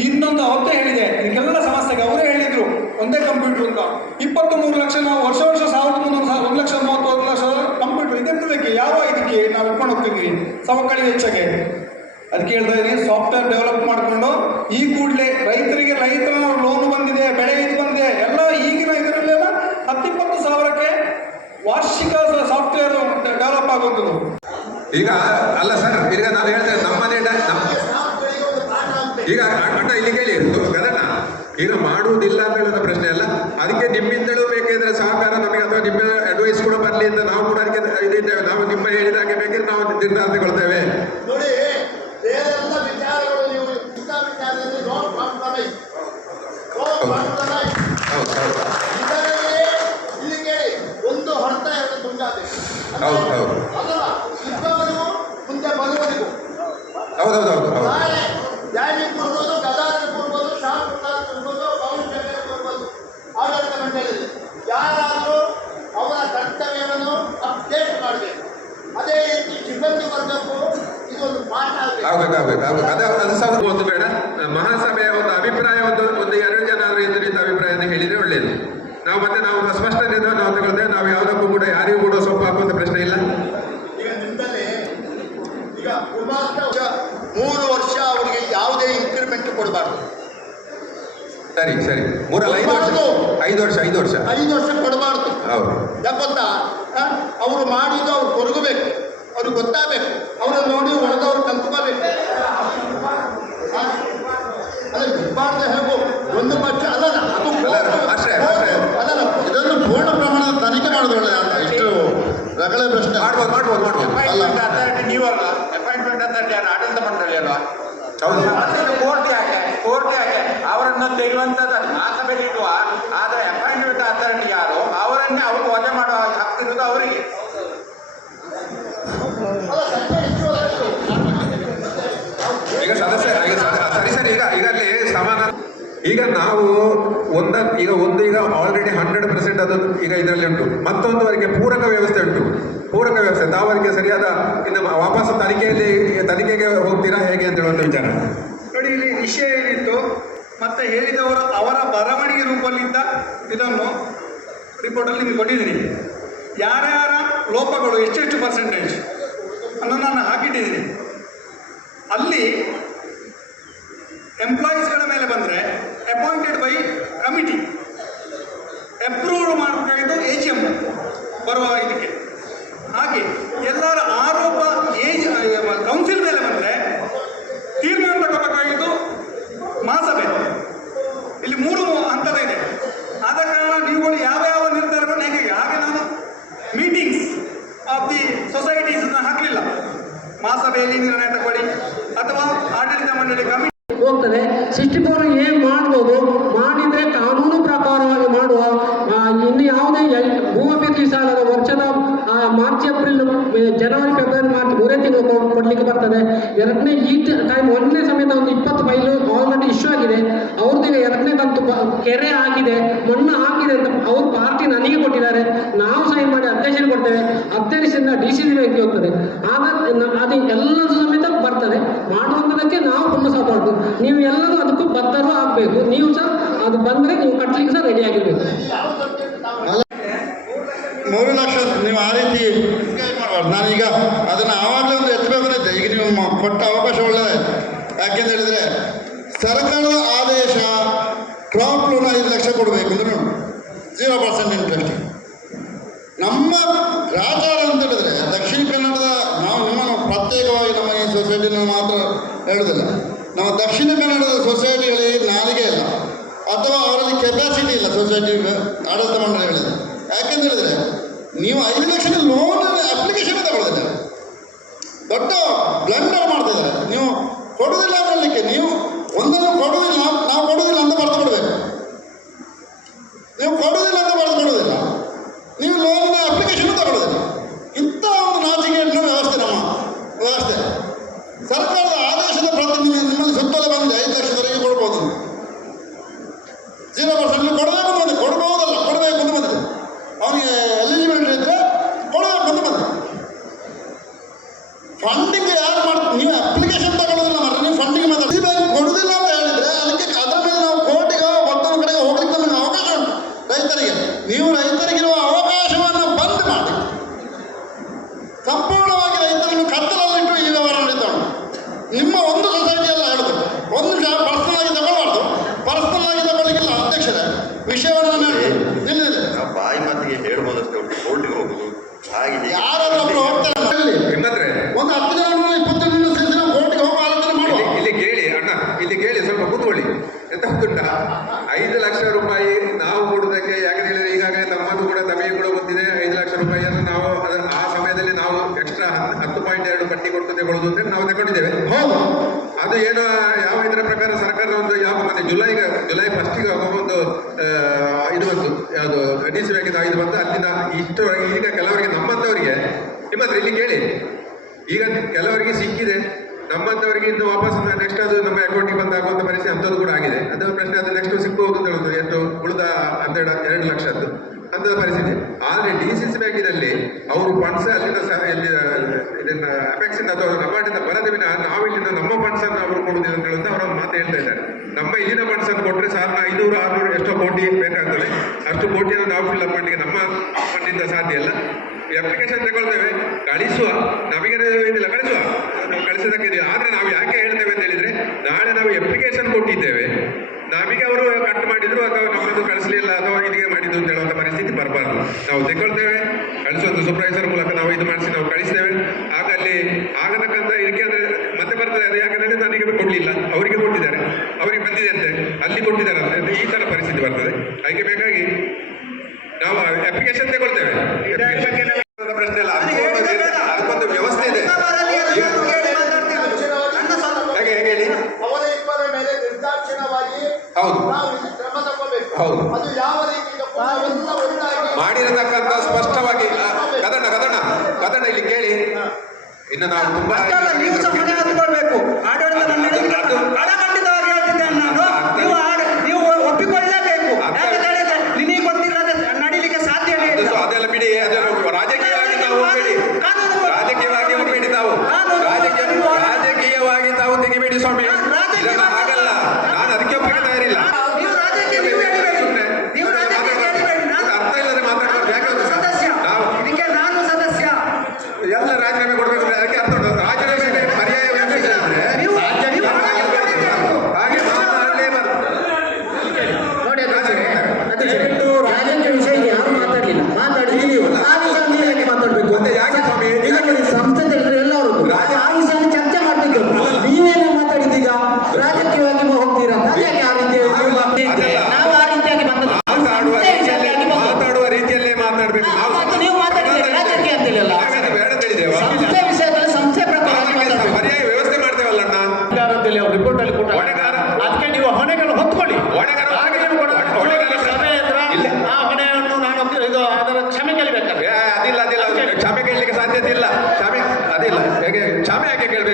ಇನ್ನೊಂದು ಅವತ್ತೇ ಹೇಳಿದೆ ಇದಕ್ಕೆಲ್ಲ ಸಮಸ್ಯೆಗೆ ಅವರೇ ಹೇಳಿದರು ಒಂದೇ ಕಂಪ್ಯೂಟರ್ ಅಂತ 23 ಲಕ್ಷ ನಾವು ವರ್ಷ 1,330,000 ಲಕ್ಷ ಕಂಪ್ಯೂಟರ್ ಇದಕ್ಕೆ ಯಾವ ಇದಕ್ಕೆ ನಾವು ಇಟ್ಕೊಂಡು ಹೋಗ್ತಿದ್ವಿ ಸವಕಳಿ ವೆಚ್ಚಕ್ಕೆ. ಅದಕ್ಕೆ ಹೇಳ್ತಾ ಇದ್ದೀನಿ ಸಾಫ್ಟ್ವೇರ್ ಡೆವಲಪ್ ಮಾಡಿಕೊಂಡು ಈ ಕೂಡಲೇ ರೈತರ ಲೋನ್ ಬಂದಿದೆ, ಬೆಳೆ ಇದು ಬಂದಿದೆ, ಎಲ್ಲ ಈಗಿನ ಇದರಲ್ಲೆಲ್ಲ 10-20 ಸಾವಿರಕ್ಕೆ ವಾರ್ಷಿಕ ಸಾಫ್ಟ್ವೇರ್ ಡೆವಲಪ್ ಆಗೋದು. ಈಗ ಅಲ್ಲ ಸರ್, ಈಗ ನಾನು ಹೇಳ್ತೇನೆ ನಮ್ಮನೆ ಈಗ ಅಣ್ಣ ಇಲ್ಲಿ ಕೇಳಿ ಗದನ ಈಗ ಮಾಡುವುದಿಲ್ಲ ಅಂತ ಹೇಳೋದ ಪ್ರಶ್ನೆ ಅಲ್ಲ. ಅದಕ್ಕೆ ನಿಮ್ಮಿಂದಲೂ ಬೇಕಿದ್ರೆ ಸಹಕಾರ ನಮಗೆ ಅಥವಾ ನಿಮ್ಮ ಅಡ್ವೈಸ್ ಕೂಡ ಬರಲಿ ಅಂತ ನಾವು ಕೂಡ ಅದಕ್ಕೆ ಇದಿದ್ದೇವೆ. ನಾವು ನಿಮ್ಮ ಹೇಳಿದಾಗೆ ಬೇಕಿದ್ರೆ ನಾವು ನಿರ್ಧಾರ ತಗೊಳ್ತೇವೆ. ನೋಡಿ ಬೇರೆಲ್ಲ ವಿಚಾರಗಳು ನೀವು ಇಂಥ ವಿಚಾರದಲ್ಲಿ ಇಲ್ಲಿ ಕೇಳಿ ಒಂದು ಹೊರತ 2 ತುಂಡಾಗಬೇಕು. ಅದಲ್ಲ ಇದ್ದವರಿಗೂ ಮುಂದೆ ಬರುವವರಿಗೂ ನಾಳೆ ನ್ಯಾಯಕ್ಕೆ ಕೊಡ್ಬೋದು, ಗದಾರಿಗೆ ಕೊಡ್ಬೋದು, ಶಾಪ್ ಕೊಡ್ಬೋದು, ಭವಿಷ್ಯಕ್ಕೆ ಕೊಡ್ಬೋದು. ಆಡಳಿತ ಮಂಡಳಿಯಲ್ಲಿ ಯಾರಾದರೂ ಅವರ ಕರ್ತವ್ಯವನ್ನು ಅಪ್ಡೇಟ್ ಮಾಡಬೇಕು. ಅದೇ ರೀತಿ ಸಿಬ್ಬಂದಿ ವರ್ಗಕ್ಕೂ ಇದೊಂದು ಪಾಠ ಆಗಬೇಕು. ಒಂದು ಬೇಡ ಮಹಾಸಭೆಯ ಒಂದು ಅಭಿಪ್ರಾಯ ಒಂದು 2 ಜನ ಇದರಿಂದ ಅಭಿಪ್ರಾಯನ ಹೇಳಿದ್ರೆ ಒಳ್ಳೆಯದು. ನಾವು ಸ್ಪಷ್ಟತೆಯಿಂದ ನಾವು ತಗೊಳ್ತೇವೆ. ನಾವು ಯಾವುದಕ್ಕೂ ಕೂಡ ಯಾರಿಗೂ ಕೂಡ ಸೊಪ್ಪು ಹಾಕುವಂಥ ಪ್ರಶ್ನೆ ಇಲ್ಲ. ಈಗ ನಿಮ್ಮಲ್ಲಿ ಈಗ 3 ವರ್ಷ ಅವರಿಗೆ ಯಾವುದೇ ಇನ್ಕ್ರಿಮೆಂಟ್ ಕೊಡಬಾರ್ದು. ಸರಿ 3-5 ವರ್ಷ 5 ವರ್ಷ ಕೊಡಬಾರ್ದು. ಹೌದು, ಯಾಕೊತ್ತಾ ಅವರು ಮಾಡಿದ್ದು ಅವ್ರು ಕೊರಗಬೇಕು, ಅವ್ರಿಗೆ ಗೊತ್ತಾಗಬೇಕು, ಅವ್ರನ್ನ ನೋಡಿ ಹೊಡೆದವ್ರು ಕಲ್ತ್ಕೋಬೇಕು. ಹೇಗೋ ಒಂದು ಪಕ್ಷ ಅಲ್ಲಲ್ಲ, ಅದು ಅಲ್ಲಲ್ಲ, ಇದನ್ನು ಪೂರ್ಣ ಪ್ರಮಾಣದ ತನಿಖೆ ಮಾಡೋದು ಇಷ್ಟು ರಗಳೆ ಪ್ರಶ್ನೆ ಮಾಡ್ಬೋದು. ಅಥಾರಿಟಿ ನೀವಲ್ಲ, ಅಪಾಯಿಂಟ್ಮೆಂಟ್ ಅಥಾರಿಟಿ ಆಡಳಿತ ಮಂಡಳಿ ಅಲ್ವಾ? ಕೋರ್ಟ್ ಯಾಕೆ ಅವರನ್ನು ತೆಗೆಯುವಂಥದ್ದು ಆ ಸಭೆಯಲ್ಲಿ ಇಡುವ. ಆದರೆ ಅಪಾಯಿಂಟ್ಮೆಂಟ್ ಅಥಾರಿಟಿ ಯಾರು ಅವರನ್ನೇ ಅವರು ವಜೆ ಮಾಡುವ ಹಕ್ಕಿರುವುದು ಅವರಿಗೆ. ಈಗ ಸದಸ್ಯ ಸರಿ ಈಗಲೇ ಸಮಾನ. ಈಗ ನಾವು ಈಗ ಆಲ್ರೆಡಿ 100% ಅದು ಈಗ ಇದರಲ್ಲಿ ಉಂಟು. ಮತ್ತೊಂದುವರೆಗೆ ಪೂರಕ ವ್ಯವಸ್ಥೆ ಉಂಟು. ತಾವು ಅದಕ್ಕೆ ಸರಿಯಾದ ಇನ್ನು ವಾಪಸ್ ತನಿಖೆಗೆ ಹೋಗ್ತೀರಾ ಹೇಗೆ ಅಂತ ಹೇಳುವಂಥ ವಿಚಾರ ನೋಡಿ. ಇಲ್ಲಿ ವಿಷಯ ಏನಿತ್ತು ಮತ್ತೆ ಹೇಳಿದವರು ಅವರ ಬರವಣಿಗೆ ರೂಪದಲ್ಲಿದ್ದ ಇದನ್ನು ರಿಪೋರ್ಟಲ್ಲಿ ನಿಮಗೆ ಕೊಟ್ಟಿದ್ದೀನಿ. ಯಾರ್ಯಾರ ಲೋಪಗಳು ಎಷ್ಟೆಷ್ಟು ಪರ್ಸೆಂಟೇಜ್ ಅನ್ನು ನಾನು ಹಾಕಿಟ್ಟಿದ್ದೀನಿ. ಅಲ್ಲಿ ಎಂಪ್ಲಾಯೀಸ್ಗಳ ಮೇಲೆ ಬಂದರೆ ಅಪಾಯಿಂಟೆಡ್ ಬೈ ಕಮಿಟಿ, ಅಪ್ರೂವ್ಡ್ ಮಾಡಬೇಕಾಗಿದ್ದು AGM ಬರುವ ಇದಕ್ಕೆ. ಹಾಗೆ ಎಲ್ಲರ ಆರೋಪ ಕೌನ್ಸಿಲ್ ಮೇಲೆ ಬಂದರೆ ತೀರ್ಮಾನ ತಗೋಬೇಕಾಗಿದ್ದು ಮಹಾಸಭೆ. ಇಲ್ಲಿ 3 ಹಂತದ ಇದೆ. ಆದ ಕಾರಣ ನೀವುಗಳು ಯಾವ ಯಾವ ನಿರ್ಧಾರಗಳನ್ನು ಹೇಗೆ ಹಾಗೆ ನಾನು ಮೀಟಿಂಗ್ಸ್ ಆಫ್ ದಿ ಸೊಸೈಟೀಸ್ ಹಾಕಲಿಲ್ಲ. ಮಹಾಸಭೆಯಲ್ಲಿ ನಿರ್ಣಯ ತಗೊಳ್ಳಿ ಅಥವಾ ಆಡಳಿತ ಮಂಡಳಿ ಕಮಿಟಿ ಹೋಗ್ತದೆ. 64A ಮಾಡ್ಬೋದು, ಮಾಡಿದರೆ ಕಾನೂನು ಪ್ರಕಾರವಾಗಿ ಮಾಡುವ. ಇನ್ನು ಯಾವುದೇ ಭೂ ಅಭಿವೃದ್ಧಿ ಸಾಲದ ವರ್ಷದ March April January February March 3 ತಿಂಗಳು ಕೊಡ್ಲಿಕ್ಕೆ ಬರ್ತದೆ. ಎರಡನೇ ಈ ಟೈಮ್ 1ನೇ ಸಮೇತ ಒಂದು 20 ಫೈಲು ಆಲ್ರೆಡಿ ಇಶ್ಯೂ ಆಗಿದೆ. ಅವ್ರದ್ದು 2ನೇ ಕಂತು ಕೆರೆ ಆಗಿದೆ, ಮಣ್ಣು ಹಾಕಿದೆ ಅಂತ ಅವ್ರ ಪಾರ್ಟಿ ನನಗೆ ಕೊಟ್ಟಿದ್ದಾರೆ. ನಾವು ಸೈನ್ ಮಾಡಿ ಅಧ್ಯಕ್ಷರಿಗೆ ಕೊಡ್ತೇವೆ. ಅಧ್ಯಕ್ಷರಿಂದ DCC ಬ್ಯಾಂಕ್ಗೆ ಹೋಗ್ತದೆ. ಆಗ ಅದು ಎಲ್ಲದೂ ಸಮೇತ ಬರ್ತದೆ. ಮಾಡುವಂಥದಕ್ಕೆ ನಾವು ತುಂಬ ಸಪೋರ್ಟ್. ನೀವು ಎಲ್ಲರೂ ಅದಕ್ಕೂ ಬದ್ಧರು ಆಗಬೇಕು. ನೀವು ಸಹ ಅದು ಬಂದರೆ ನೀವು ಕಟ್ಟಲಿಕ್ಕೆ ಸಹ ರೆಡಿ ಆಗಿರಬೇಕು. 3 ಲಕ್ಷ ನೀವು ಆ ರೀತಿ ಮಾಡಬಾರ್ದು. ನಾನೀಗ ಅದನ್ನು ಆವಾಗಲೇ ಒಂದು ಎತ್ತಬೇಕಂತಿದ್ದೆ. ಈಗ ನೀವು ಕೊಟ್ಟ ಅವಕಾಶ ಒಳ್ಳೆಯದಾಯಿತು. ಯಾಕೆಂತ ಹೇಳಿದರೆ ಸರ್ಕಾರದ ಆದೇಶ ಕ್ರಾಪ್ ಲೋನ್ 5 ಲಕ್ಷ ಕೊಡಬೇಕು ಅಂದರೆ 0% ಇಂಟ್ರೆಸ್ಟ್. ನಮ್ಮ ಗ್ರಾಚಾರ ಅಂತ ಹೇಳಿದ್ರೆ ದಕ್ಷಿಣ ಕನ್ನಡದ ನಾವು ನಿಮ್ಮನ್ನು ಪ್ರತ್ಯೇಕವಾಗಿ ನಮ್ಮ ಈ ಸೊಸೈಟಿನ ಮಾತ್ರ ಹೇಳುವುದಿಲ್ಲ. ನಮ್ಮ ದಕ್ಷಿಣ ಕನ್ನಡದ ಸೊಸೈಟಿಗಳಿಗೆ ನಾಲಿಗೆ ಇಲ್ಲ ಅಥವಾ ಅವರಲ್ಲಿ ಕೆಪಾಸಿಟಿ ಇಲ್ಲ ಸೊಸೈಟಿ ಆಡಳಿತ ಮಂಡಳಿಗಳಿದೆ. ಯಾಕೆಂತ ಹೇಳಿದ್ರೆ ನೀವು 5 ಲಕ್ಷದ ಲೋನ್ ಅಪ್ಲಿಕೇಶನ್ ತಗೊಳ್ಳಿದ್ದಾರೆ. ದೊಡ್ಡ ಬ್ಲಂಡರ್ ಮಾಡ್ತಿದ್ದಾರೆ. ನೀವು ಕೊಡುವುದಿಲ್ಲ ಅನ್ನಲಿಕ್ಕೆ ನೀವು ಒಂದನ್ನು ಕೊಡುವುದಿಲ್ಲ, ನಾವು ಕೊಡುವುದಿಲ್ಲ ಅಂತ ಬರೆದು ಕೊಡಬೇಕು. ನೀವು ಕೊಡುವುದಿಲ್ಲ ಅಂತ ಬರೆದು ಕೊಡುವುದಿಲ್ಲ, ನೀವು ಲೋನ್ನ ಅಪ್ಲಿಕೇಶನ್ ತಗೊಳ್ಳೋದಿಲ್ಲ. ಇಂಥ ಒಂದು ನಾಚಿಕೆಯನ್ನು ವ್ಯವಸ್ಥೆ ನಮ್ಮ ವ್ಯವಸ್ಥೆ. ಸರ್ಕಾರದ ಆದೇಶದ ಪ್ರತಿ ನಿಮ್ಮಲ್ಲಿ ಸುತ್ತಲೇ ಬಂದಿದೆ 5 ಲಕ್ಷದವರೆಗೆ ಕೊಡ್ಬೋದು. 0% ಕೊಡಬೇಕು ಅಂತ ಬಂದಿದೆ, ಕೊಡಬಹುದಲ್ಲ ಕೊಡಬೇಕು ಅಂತ ಬಂದಿದೆ. ಅವನಿಗೆ ಎಲಿಜಿಬಿಲಿಟಿ ಇದ್ದರೆ ಕೊಡಬೇಕು ಅಂತ ಬಂದಿದೆ. ಫಂಡಿಂಗ್ ಯಾರು ಮಾಡ್ತೀವಿ? ನೀವು ಅಪ್ಲಿಕೇಶನ್ ತಗೊಳ್ಳೋದಿಲ್ಲ ಮಾತ್ರ, ನೀವು ಫಂಡಿಂಗ್ ಮಾತಾಡಿ ಬ್ಯಾಂಕ್ ಕೊಡುವುದಿಲ್ಲ ಅಂತ ಹೇಳಿದರೆ ಅದಕ್ಕೆ ಅದರ ಮೇಲೆ ನಾವು ಕೋರ್ಟಿಗೆ ಮತ್ತೊಂದು ಕಡೆಗೆ ಹೋಗ್ಲಿಕ್ಕೆ ನಮಗೆ ಅವಕಾಶ ಉಂಟು ರೈತರಿಗೆ. ನೀವು ರೈತರಿಗಿರುವ ಅವಕಾಶವನ್ನು ಬಂದ್ ಮಾಡಿ ಸಂಪೂರ್ಣವಾಗಿ ರೈತರನ್ನು ಕತ್ತಲಲ್ಲಿಟ್ಟು ಈ ವ್ಯವಹಾರ ನಡೀತಾ ಉಂಟು. ನಿಮ್ಮ ಒಂದು ಸೊಸೈಟಿಯಲ್ಲ ಹೇಳೋದು. ಒಂದು ನಿಮಿಷ ಪರ್ಸನಲ್ ಆಗಿ ತಗೊಳ್ಬಾರ್ದು. ಪರ್ಸನಲ್ ಆಗಿ ತಗೊಳ್ಳಿಕ್ಕಿಲ್ಲ ಅಧ್ಯಕ್ಷರೇ. ವಿಷಯವನ್ನು ನಿಲ್ಲಿದೆ. ಬಾಯಿ ಮಾತಿಗೆ ಹೇಳ್ಬೋದಷ್ಟೇ ಉಂಟು. ಕೋರ್ಟಿಗೆ ಹೋಗುದು ಹಾಗೆ ಯಾರಾದ್ರೂ ಹೋಗ್ತಾರೆ ನಿಮ್ಮಂದ್ರೆ ಒಂದು 10 ಜನ 20 ಜನ ಸೇರಿಸಿ ನಾವು ಕೋರ್ಟಿಗೆ ಹೋಗೋ ಆಲೋಚನೆ ಮಾಡುವ. ಇಲ್ಲಿ ಕೇಳಿ ಅಣ್ಣ, ಇಲ್ಲಿ ಕೇಳಿ ಸ್ವಲ್ಪ ಕೂತ್ಕೊಳ್ಳಿ. ಎಂತ ಗೊತ್ತುಂಟ, 5 ಲಕ್ಷ ರೂಪಾಯಿ ನಾವು ಕೊಡುವುದಕ್ಕೆ ಯಾಕಂತ ಹೇಳಿದ್ರೆ ಈಗಾಗಲೇ ನಮ್ಮದು ಕೂಡ ತಮಗೆ ಕೂಡ ಗೊತ್ತಿದೆ. 5 ಲಕ್ಷ ರೂಪಾಯಿಯನ್ನು ನಾವು ಆ ಸಮಯದಲ್ಲಿ ನಾವು ಎಕ್ಸ್ಟ್ರಾ 10.2 ಪಟ್ಟಿ ಕೊಟ್ಟು ತಗೊಳ್ಳೋದು ಅಂತ ನಾವು ತಗೊಂಡಿದ್ದೇವೆ. ಹೌದು, ಅದು ಏನು ಯಾವ ಇದರ ಪ್ರಕಾರ ಸರ್ಕಾರದ ಒಂದು ಯಾವ ಮತ್ತೆ ಜುಲೈ 1ಗೆ ಒಂದು ಇದು ಬಂತು, ಯಾವುದು DC ಬ್ಯಾಂಕಿಂದ ಇದು ಬಂತು. ಅಲ್ಲಿಂದ ಇಷ್ಟು ಈಗ ಕೆಲವರಿಗೆ ನಮ್ಮಂಥವರಿಗೆ ನಿಮ್ಮ ಹತ್ರ ಇಲ್ಲಿ ಕೇಳಿ, ಈಗ ಕೆಲವರಿಗೆ ಸಿಕ್ಕಿದೆ, ನಮ್ಮಂಥವರಿಗೆ ಇನ್ನು ವಾಪಸ್ ನೆಕ್ಸ್ಟ್ ಅದು ನಮ್ಮ ಅಕೌಂಟಿಗೆ ಬಂದಾಗುವಂಥ ಪರಿಸ್ಥಿತಿ ಅಂಥದ್ದು ಕೂಡ ಆಗಿದೆ. ಅದು ಪ್ರಶ್ನೆ, ಅದು ನೆಕ್ಸ್ಟ್ ಸಿಕ್ಕೋದು ಅಂತ ಹೇಳೋದು ಎಷ್ಟು ಉಳಿದ 2 ಲಕ್ಷದ್ದು ಅಂಥದ್ದು ಪರಿಸ್ಥಿತಿ. ಆದರೆ DCC ಬ್ಯಾಂಕಿನಲ್ಲಿ ಅವರು ಫಂಡ್ಸ್ ಅಲ್ಲಿಂದ ಇದನ್ನ ಅಪೆಕ್ಸಿಂದ ಅಥವಾ ನಬಾರ್ಡಿಂದ ಬರದ ವಿನ ನಾವು ಇಲ್ಲಿಂದ ನಮ್ಮ ಫಂಡ್ಸ್ ಅನ್ನು ಅವರು ಕೊಡುವುದಿಲ್ಲ ಅಂತ ಹೇಳುವಂತ ಅವರ ಮಾತು ಹೇಳ್ತಾ ಇದ್ದಾರೆ. ನಮ್ಮ ಇಲ್ಲಿನ ಫಂಡ್ಸ್ ಅನ್ನು ಕೊಟ್ಟರೆ ಸಾಧಾರಣ 500-600 ಎಷ್ಟೋ ಕೋಟಿ ಬೇಕಾಗ್ತದೆ. ಅಷ್ಟು ಕೋಟಿಯನ್ನು ನಾವು ಫಿಲ್ ಅಪ್ ಮಾಡಲಿಕ್ಕೆ ನಮ್ಮ ಫಂಡಿಂದ ಸಾಧ್ಯ ಇಲ್ಲ. ಅಪ್ಲಿಕೇಶನ್ ತಗೊಳ್ತೇವೆ, ಕಳಿಸುವ, ನಮಗೆ ಇದಿಲ್ಲ, ಕಳಿಸುವ, ನಾವು ಕಳಿಸೋದಕ್ಕೆ. ಆದರೆ ನಾವು ಯಾಕೆ ಹೇಳ್ತೇವೆ ಅಂತ ಹೇಳಿದ್ರೆ, ನಾಳೆ ನಾವು ಅಪ್ಲಿಕೇಶನ್ ಕೊಟ್ಟಿದ್ದೇವೆ, ನಮಗೆ ಅವರು ಕಟ್ ಮಾಡಿದ್ರು ಅಥವಾ ನಮ್ಮದು ಕಳಿಸಲಿಲ್ಲ ಅಥವಾ ಇಲ್ಲಿಗೆ ಮಾಡಿದ್ದು ಅಂತ ಹೇಳುವಂಥ ಪರಿಸ್ಥಿತಿ ಬರಬಾರ್ದು. ನಾವು ತಗೊಳ್ತೇವೆ, ಕಳಿಸುವಂಥ ಸೂಪರ್ವೈಸರ್ ಮೂಲಕ ನಾವು ಇದು ಮಾಡಿಸಿ ನಾವು ಕಳಿಸ್ತೇವೆ. ಆಗ ಅಲ್ಲಿ ಆಗತಕ್ಕಂಥ ಇದಕ್ಕೆ ಅಂದರೆ ಮತ್ತೆ ಬರ್ತದೆ. ಅದು ಯಾಕಂದರೆ ನನಗೆ ಕೊಡಲಿಲ್ಲ, ಅವರಿಗೆ ಕೊಟ್ಟಿದ್ದಾರೆ, ಅವರಿಗೆ ಬಂದಿದೆ ಅಂತೆ, ಅಲ್ಲಿ ಕೊಟ್ಟಿದ್ದಾರೆ ಅಂತ ಈ ಥರ ಪರಿಸ್ಥಿತಿ ಬರ್ತದೆ. ಅದಕ್ಕೆ ಬೇಕಾಗಿ ನಾವು ಅಪ್ಲಿಕೇಶನ್ ತಗೊಳ್ತೇವೆ. ಪ್ರಶ್ನೆ ಇಲ್ಲ, ಅದಕ್ಕೊಂದು ವ್ಯವಸ್ಥೆ ಇದೆ. ಹೇಗೆ ಹೇಳಿ, ಅವರ ಇಬ್ಬರ ಮೇಲೆ ನಿರ್ದಾಕ್ಷಿಣ್ಯವಾಗಿ ಹೌದು ನಾವು ಕ್ರಮ ತಗೋಬೇಕು. ಹೌದು, ಅದು ಯಾವ ರೀತಿಯಿಂದ ಎಲ್ಲ ಒಟ್ಟಾಗಿ ಮಾಡಿರತಕ್ಕಂಥ ಸ್ಪಷ್ಟವಾಗಿ ಕದಣ ಇಲ್ಲಿ ಕೇಳಿ. ಇನ್ನು ನಾವು ತುಂಬಾ ನೀವು ಸಹ ಮನೆ ಹತ್ಕೊಳ್ಬೇಕು. ಆಡಳಿತ ಖಂಡಿತವಾಗಿ ಹೇಳ್ತಿದ್ದೇನೆ ನಾನು. ನೀವು ಒಪ್ಪಿಕೊಳ್ಳಲೇಬೇಕು. ಯಾಕಂದ್ರೆ ನಿಮಗೆ ಗೊತ್ತಿಲ್ಲ ನಡೀಲಿಕ್ಕೆ ಸಾಧ್ಯವೇ ಇಲ್ಲ. ಅದೆಲ್ಲ ಬಿಡಿ, ಅದೆಲ್ಲ ರಾಜಕೀಯವಾಗಿ ತಾವು ಹೋಗಬೇಡಿ, ರಾಜಕೀಯವಾಗಿ ಹೋಗಬೇಡಿ, ತಾವು ರಾಜಕೀಯವಾಗಿ ತಾವು ತೆಗಿಬೇಡಿ ಸ್ವಾಮಿ. ಇದನ್ನ ಹಾಗಲ್ಲ, ನಾನು ಅದಕ್ಕೆ ಒಪ್ಪಿಗೆ ತಯಾರಿಲ್ಲ. ನೀವು ರಾಜಕೀಯ ಅರ್ಥ ಅರ್ಥ ಇಲ್ಲದೆ ಮಾತ್ರ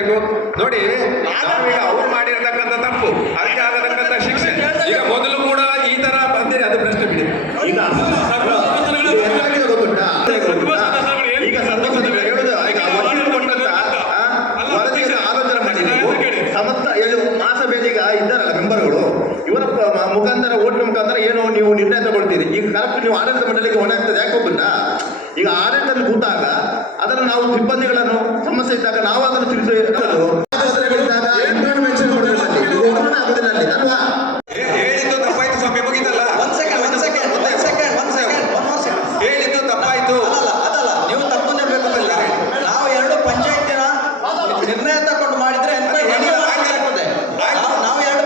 ಬೇಕು ನೋಡಿ. ನಾವೀಗ ಅವ್ರು ಮಾಡಿರ್ತಕ್ಕಂಥ ತಪ್ಪು, ಅದಕ್ಕೆ ಆಗತಕ್ಕಂಥ ಶಿಕ್ಷೆ. ಈಗ ಮೊದಲು ಕೂಡ ಈ ತರ ಬಂದಿರಿ, ಅದು ಪ್ರಶ್ನೆ ಬಿಡಿ. ಈಗ ಏನಾಗಿದೆ ಗೊತ್ತುಂಟಾ? ಈಗ ಸಂದರ್ಭದಲ್ಲಿ ಹೇಳುದು ಈಗ ವಕೀಲರು ಕೊಟ್ಟಂತ ವರದಿಯನ್ನು ಆಲೋಚನೆ ಮಾಡಿ ಸಮಸ್ತ ಮಾಸ ಬೇಲಿಗ ಇದ್ದಾರಲ್ಲ ಮೆಂಬರ್ಗಳು, ಇವರ ಮುಖಾಂತರ ಓಟ್ನ ಮುಖಾಂತರ ಏನು ನೀವು ನಿರ್ಣಯ ತಗೊಳ್ತೀರಿ. ಈಗ ಕರೆಕ್ಟ್ ನೀವು ಆಡಳಿತ ಮಂಡಳಿಗೆ ಹೊಣೆ ಆಗ್ತದೆ. ಯಾಕೆ ಗೊತ್ತುಂಟಾ? ಈಗ ಆಡಳಿತದಲ್ಲಿ ಕೂತಾಗ ಅದನ್ನು ನಾವು ಸಿಬ್ಬಂದಿಗಳನ್ನು ಸಮಸ್ಯೆ ಇದ್ದಾಗ ನಾವು ಅದನ್ನು ತಿಳಿಸಿ ಹೇಳಿದ್ದು ತಪ್ಪಾಯ್ತು ಸ್ವಾಮಿ, ಮುಗಿತಲ್ಲ. ಹೇಳಿದ್ದು ತಪ್ಪಾಯ್ತು. ಅದಲ್ಲ ನೀವು ತಪ್ಪು ನಿರ್ಬೇಕು. ನಾವು ಎರಡು ಪಂಚಾಯತಿನ ನಿರ್ಣಯ ತಗೊಂಡು ಮಾಡಿದ್ರೆ ನಾವು ಎರಡು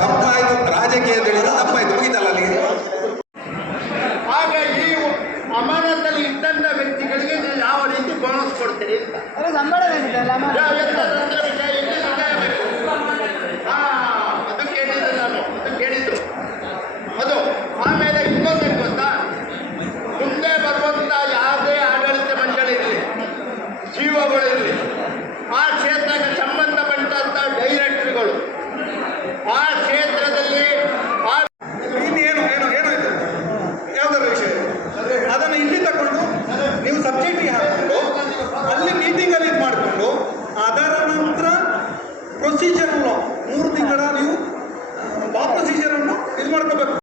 ತಪ್ಪಾಯ್ತು, ರಾಜಕೀಯ ತಿಳಿದು ತಪ್ಪಾಯ್ತು, ಮುಗಿತಲ್ಲ ಅಲ್ಲಿಗೆ. ಆಗ ಈ ಅಮಾನತಲ್ಲಿ ಇದ್ದಂಥ ವ್ಯಕ್ತಿಗಳಿಗೆ ನೀವು ಯಾವ ರೀತಿ ಬೋನಸ್ ಕೊಡ್ತೀರಿ ಅಂತ